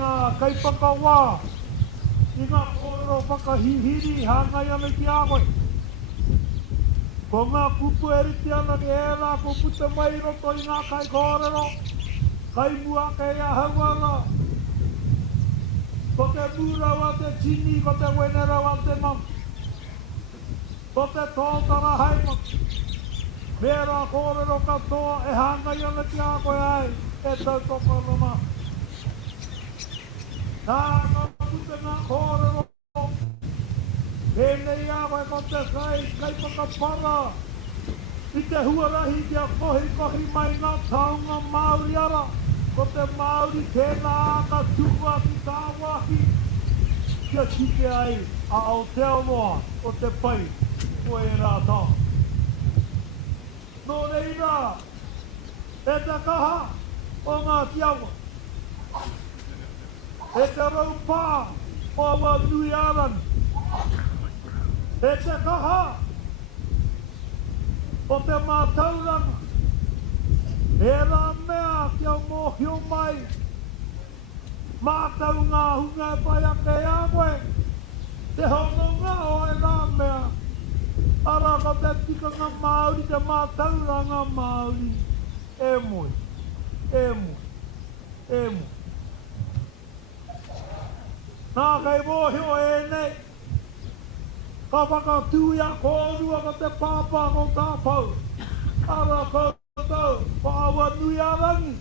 ngā kaipaka wā, i ngā kōrero whakahihiri hāngai ana ki a koe. Ko ngā kupu e riti ana ni e rā ko puta mai roto i ngā kai kōrero, kai mua kei a hauara. Ko te mūra wa te tini, ko te wenera wa te mam. Ko te tōtara haima. Mērā kōrero katoa e hāngai ana ki a koe ai, e tautoko roma. Nā ngā puta ngā kōrero, e nei a koe ko te kai pakapara. I te huarahi kia kohi mai ngā taunga Māori ara. Ko te Māori tēnā anga tua ki tā wahi. Kia tike ai a Aotearoa o te pai o e rā tā. Nō reira, e te kaha o Ngāti Awa. E te raupā o Awanuiārangi. E te kaha o te mātauranga. E rā mea kia mōhio mai. Mātau ngā hunga e pai ake a koe. Te hononga o e rā mea. Ara ko te tikanga Māori, te mātauranga Māori. E moi, e moi, e moi. Nā kei mōhio e nei. Ka whakatū ia kōrua ko te pāpā ko tāpau. Ara ko tau, ko Awanuiārangi.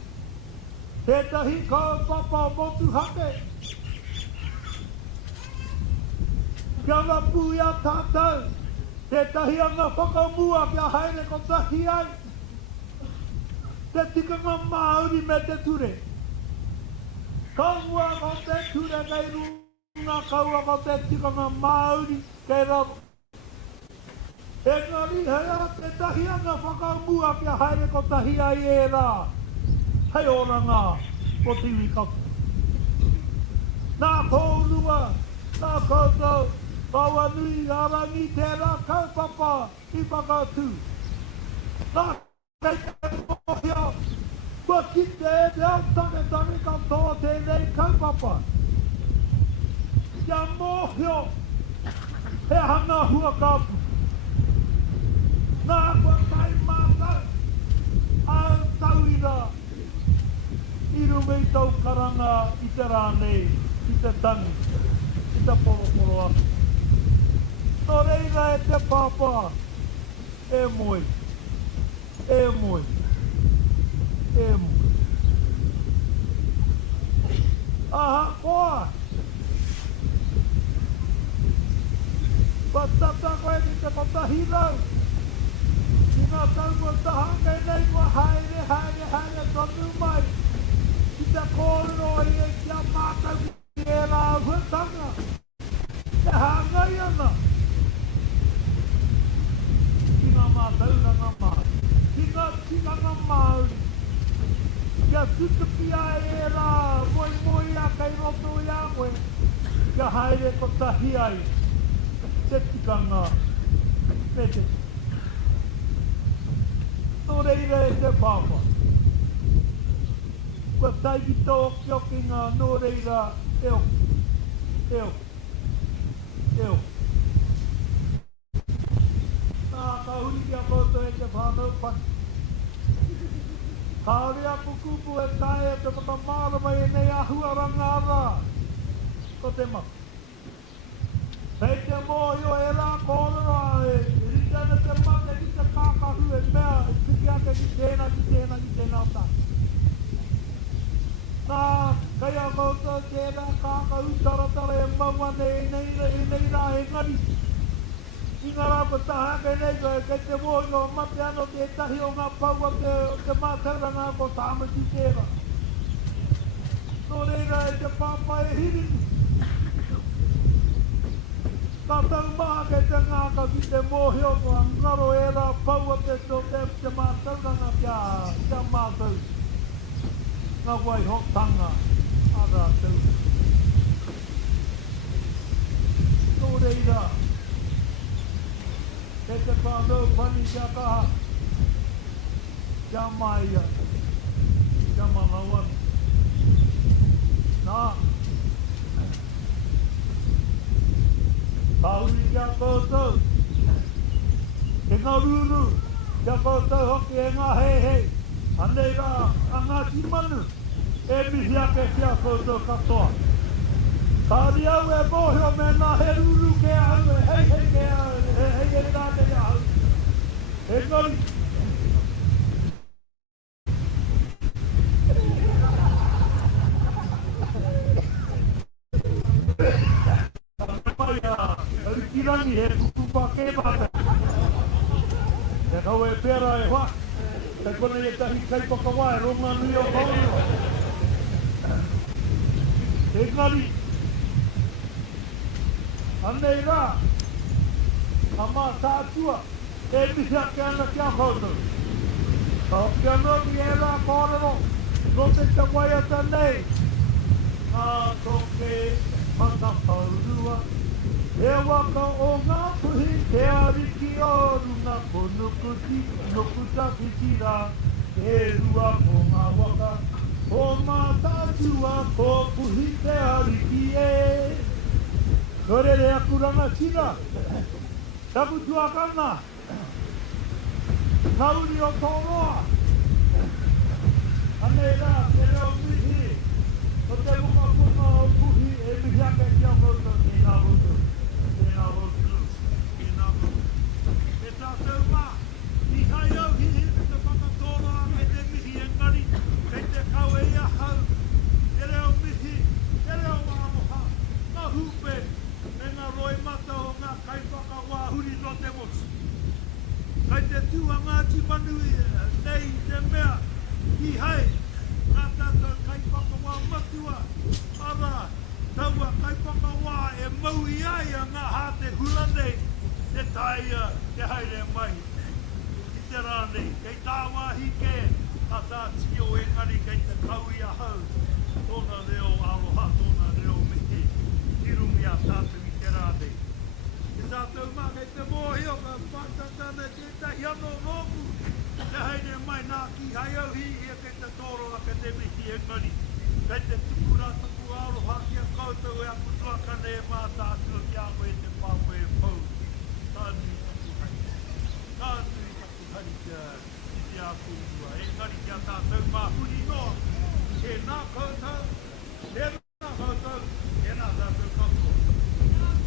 Tētahi kau papa motu hake. Kia rapu ia tātou. Tētahi anga whakamua kia haere ko tahi ai. Te tikanga Māori me te ture. Kaua ko te ture kei Rūnanga, kaua ko te tikanga Māori kei raro. E ngari hea te tahi anga whakamua kia haere ko tahi ai e rā. Hei oranga ko tiwi katu. Nā kōrua, nā koutou, Awanuiārangi te rā kaupapa i whakatū. Nā kei te mōhia, kua ki te e te au take katoa tēnei kaupapa. Kia mōhio, he hanga hua kapu. Nā kua kai mātau, au tauira, i runga i tau karanga i te rānei, i te tangi, i te poroporo atu. Nō reira e te pāpā, e moi, e moi, e moi. Aha, koa! Patata koe ki te patahi rau. I ngā taumua tahanga e nei kua haere tonu mai. I te kōrero e kia mātau ki e rā huatanga. Te hāngai ana. Ki ngā mātauranga Māori. Ki ngā tikanga Māori. Kia tutupi ai e rā moi a kei roto i a koe. Kia haere ko tahi ai. Te tikanga me te. Nō reira e te pāpā. Kua taiki tō ki oki ngā nō reira e oki. E oki. E oki. Nā ka huri kia koutou e te whānau paki. Kāore aku kupu e tae e te whakamārama e nei ahuaranga rā. Ko te maki. Hei te mōhio e rā kōrero e ritana te mate ki te kākahu e mea e tiki ake ki tēnā tā. Nā, kei a koutou tēnā kākahu taratara e mauane e nei rā e ngari. I ngā rā ko taha ke nei koe kei te mōhio mate ano te tahi o ngā paua te mātauranga ko tāmati tēra. Nō reira e te pāpai e hirini. Ka tau maha ke te ngāka ki te mōhio ko ngaro e rā paua te mātauranga kia mātau. Ngā wai hotanga a rā tau. Nō reira, e te whānau pani kia kaha, kia maia, kia manauan. Nā, koutou. E ngā ruru, kia koutou hoki e ngā hei hei. Anei rā, a Ngāti Manu, e mihi ake kia koutou katoa. Tāri au e mōhio me nā he ruru ke au, e hei hei ke au, e hei e rāte ke au. E ngori. Irirangi he kukupa ke pata. E kau e pera e wha. Te kona e tahi kai pakawa e ronga nui o kaurua. E ngari. Anei rā. A Mataatua. E mihia ke ana kia koutou. Ka kia noti e rā kōrero. No te te waiata nei. Ngā toke matapaurua. E waka o ngā puhi te ariki o runga ko nukuta kitira. E rua ko ngā waka o Mataatua ko puhi te ariki e. Kore rea kuranga tira. Tapu tuakana. Kauri o tōroa. Anei rā, te reo mihi. O te muka puna o puhi e mihi ake kia koutou ki ngā hutu. E tātou mā, i hai au hihi me te whakatōroa me te mihi e ngari, kei te kau e ia hau, e reo mihi, e reo wāmoha, ngā hupe, me ngā roi mata o ngā kaipaka wāhuri no te motu. Kei te tua Ngāti Manui nei te mea, i hai, ngā tātou kaipaka wā matua, ara, taua kaipaka wā e maui ai a ngā hāte hula nei, te taia, te haere mai. I te rānei, kei tā wāhi ke, a tā tio e ngari kei te kaui a hau. Tōna reo aroha, tōna reo mihi, kirumi a tātou i te rānei. Te tātou mā, kei te mōhio, ka whātatana te tahi anō rōku. Te haere mai nā ki hai au hi, ia kei te tōroa ka te mihi e ngari. Kei te tukura tuku aroha kia koutou e aku tuakane e Mataatua ki awe e te pāwe e pau. Tānui takuhari. Tānui takuhari kia i te aku ua. E ngari kia tātou mahuri noa. E nā koutou, e nā koutou, e nā tātou katoa. Nāna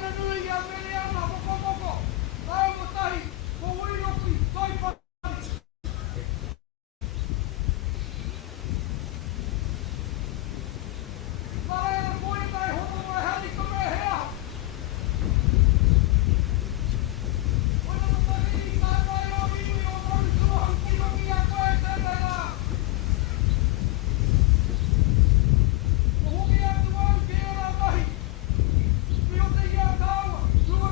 ana nui ia mele ana moko moko. Ai mo tahi, ko ui opi, toi pa. Mare ana koe tai hono mai hani ka me hea. Oina mo tahi, tātai o iwi o maru tuahu kirongi a koe tēnei rā. Ko hongi atu au ke ora mahi. Pio te ia tāua, tua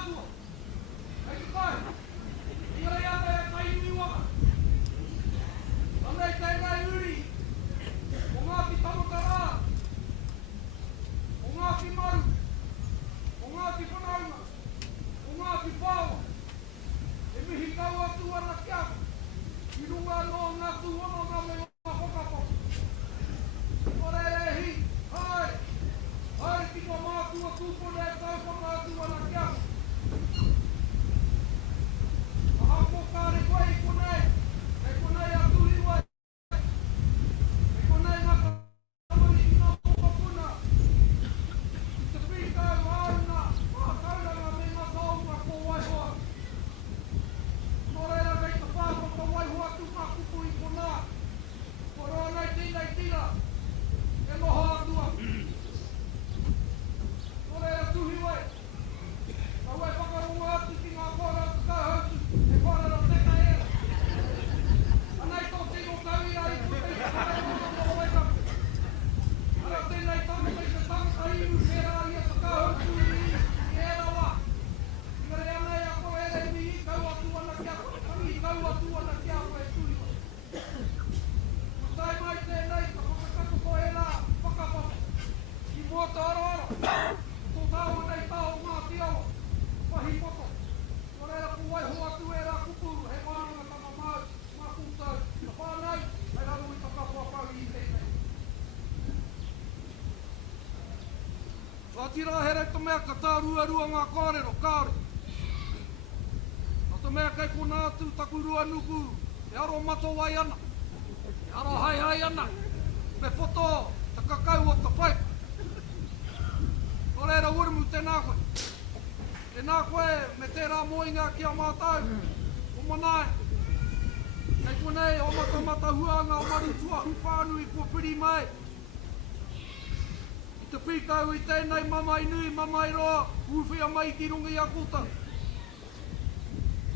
Mataatua. Hei te kai. Ia rei ata e kai ui waka. Anei tēnei uri. O Ngāti Tamutara. O Ngāti Maru. O Ngāti Whanaunga. O Ngāti Pāua. E mihi kau atu ana kia. I runga no ngā tuhono ngā me ngā whakako. Ore e hi. Hai. Hai tika mātua tūpone e tau whakatu ana kia. Aha ko kāre koe i konei. E konei atu hiwa. E konei ngā kamari i ngā whakapuna. I te pīkau āruna. Mā kauranga me ngā taunga ko waihoa. Nō reira kei te whāpaka waihoa tu ngā kupu i konā. Ko roa nei tīnei tira. E noho atua. Nō reira tuhi wai. Ka wai whakarunga atu ki ngā kora atu ka hautu. E kora ro teka era. Anei tō tino kauira i tu kei te whakarunga no weka. Ara tēnei tamu kei te tangata iu e rā ia te ka hautu i era wā. Ngare anei a koe ere mi i kau atu ana kia. I kau atu ana kia koe tui wai. Tai mai tēnei, ka whakatako ko e rā, whakapapa. I mua te ora. Ko tāu nei tāu Ngāti Awa. Wahi poto. Ko reira ko waiho atu e rā kupu, he Wānanga tama mau, mā kūtau. Ka whānau, hei raru i whakapua pau i tēnei. Ka tira here te mea ka tā ruarua ngā kōrero, kāore. Ka te mea kei ko nātu taku rua nuku, e aro mato wai ana. E aro hai ana, me poto, te kakau o te pai. Ko reira urumu tēnā koe. Tēnā koe me tērā moinga ki a mātau. O manae. Kei konei o mata huanga o marutua whānui kua piri mai. I te pīkau i tēnei mamai nui, mamai roa, uwhia mai ki runga i a kota.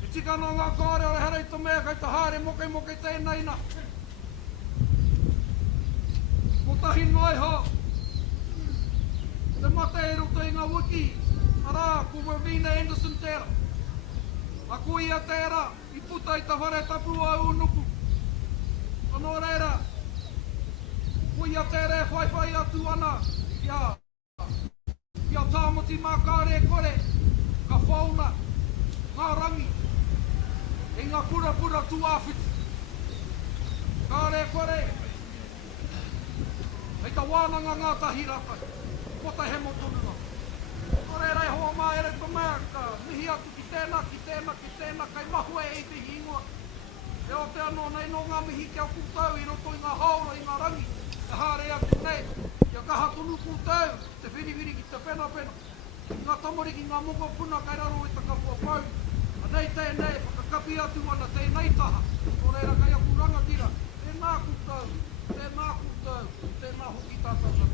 E tika no ngā kāre o herei to mea kei te haere moke tēnei na. Ko tahi noi ho. Te mate e roto i ngā wiki. Arā, ko Wawina Anderson tēra. A ko ia tēra, i puta i te whare tapu a unuku. Anō reira, ko ia tēra e whaiwhai atu ana. Ia tāmati mā kāre kore. Ka whauna, ngā rangi. E ngā pura tu āwhiti. Kāre kore. Hei ta Wānanga ngā tahi rata. Ko ta he motonunga. Ko reira e hoa mā ere to mea ka mihi atu ki tēnā, kai mahue e te hingoa. E o te anō nei no ngā mihi kia kūtau i roto i ngā haura, i ngā rangi. E hāre atu nei, kia kaha tonu kūtau, te whiriwiri ki te pena. Ngā tamari ki ngā moko puna kai raro i te kapua pau. Anei tēnei, whakakapi atu ana tēnei taha. Ko reira kai aku rangatira. Tēnā kūtau, tēnā hoki tātata.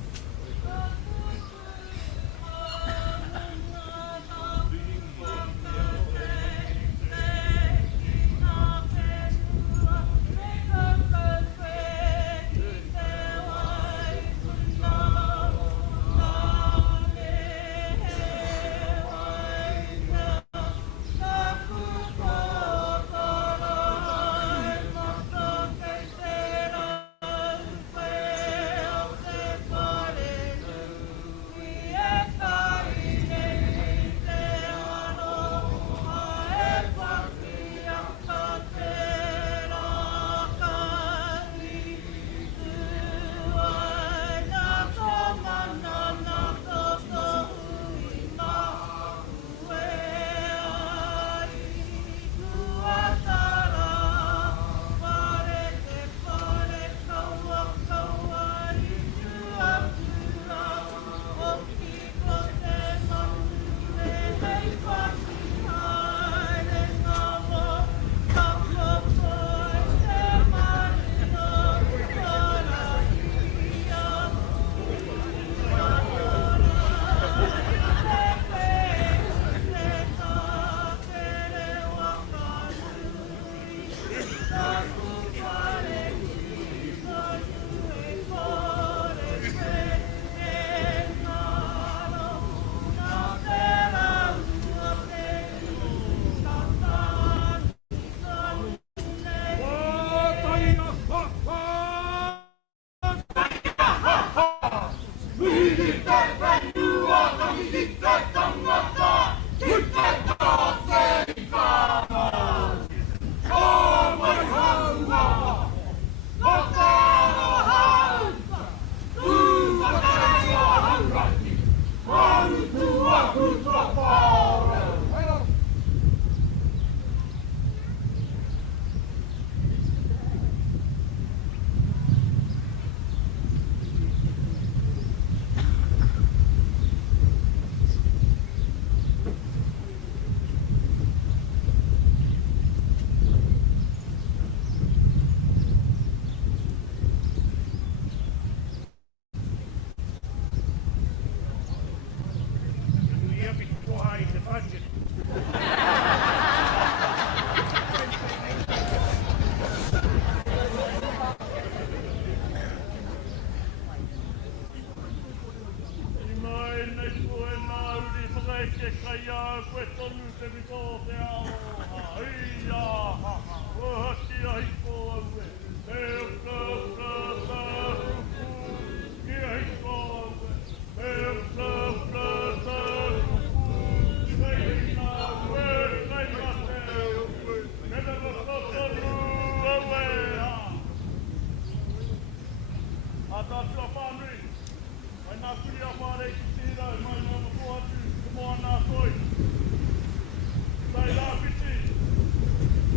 Kai a koe tonu te mito te aoha. Ia ha ha. Wahati a hiko aue. E uka uka ta ruku. Kia hiko aue. E uka uka ta ruku. Kai hina ue. Kai mate aue. Mena mako tonu aue ha. A tātua whānui. Mai nā kuri a whare ki tira. Mai nā mako atu. Moa nā toi. Tai rā piti.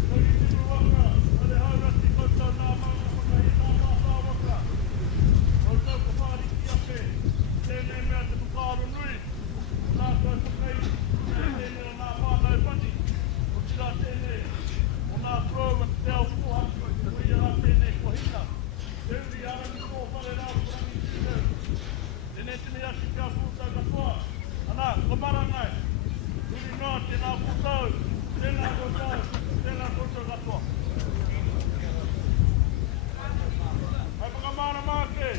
Kai tiru waka. Are haurati koutou nā maunga whakahi nā mātā waka. Koutou ka whāri ki ape. Tēnei mea te whakaaro nui. Nā toi whakai. Tēnei o nā whānau pati. O tira tēnei. O nā prou a te ao kuha. Kui a tēnei kohina. Teuri arani kō whare rā kurangi tēnei. Tēnei tēnei asi kia kūtau katoa. Ana, ko marangai. Turi noa, tēnā kūtau. Tēnā kūtau. Tēnā kūtau katoa. Hai whakamāna māke.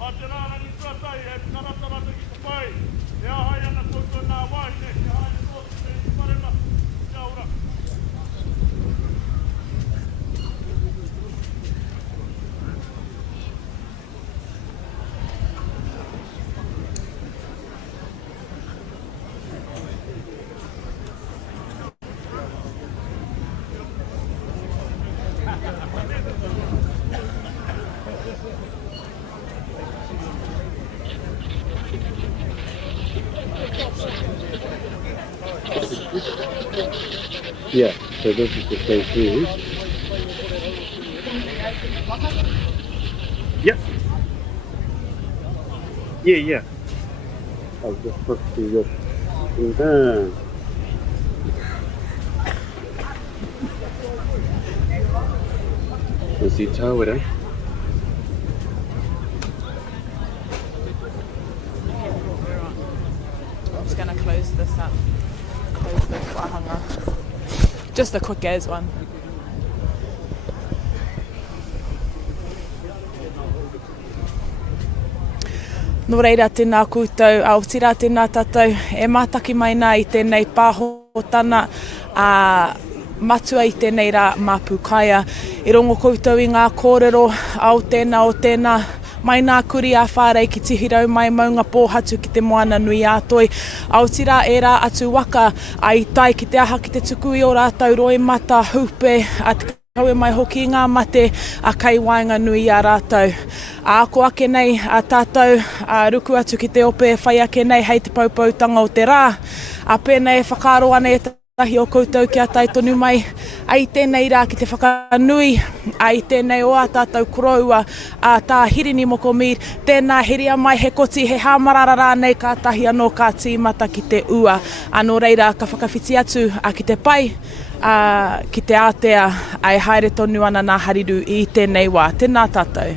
Mā te rārani tuatai. Hei whakaratarata ki te pai. E ahai ana kūtau nā waine. Ke hai te tōtu te i parema. Te Ora. Yeah, so this is the same food. Yep. Yeah. I'll just put the Ūhunga. Is he Te Ora? I'm just going to close this up. Close this wahanga. Just a quick as one. Nō reira tēnā koutou, aotira tēnā tātou, e mātaki mai nā i tēnei pāhotana, matua i tēnei rā māpūkaia. I rongo koutou i ngā kōrero, ao tēnā o tēnā, mai nā kuri a whārei ki tihirau mai maunga pōhatu ki te moana nui ātoi. Aotira e rā atu waka, ai tai ki te aha ki te tuku i o rātau roi mata hupe, a te kaue mai hoki ngā mate, a kai wainga nui a rātau. A ko ake nei a tātou, a ruku atu ki te ope, whai ake nei hei te paupautanga o te rā. A pēnei whakaro ane e tahi o koutou ki a tai tonu mai, ai tēnei rā ki te whakanui, ai tēnei o a tātou koroua, a tā Hirini Moko Mead, tēnā heria mai he koti, he hāmarara rā nei ka tahi anō ka tīmata ki te ua. Anō reira ka whakawhiti atu a ki te pai, ki te ātea, ai haere tonu ana nā hariru i tēnei wā. Tēnā tātou.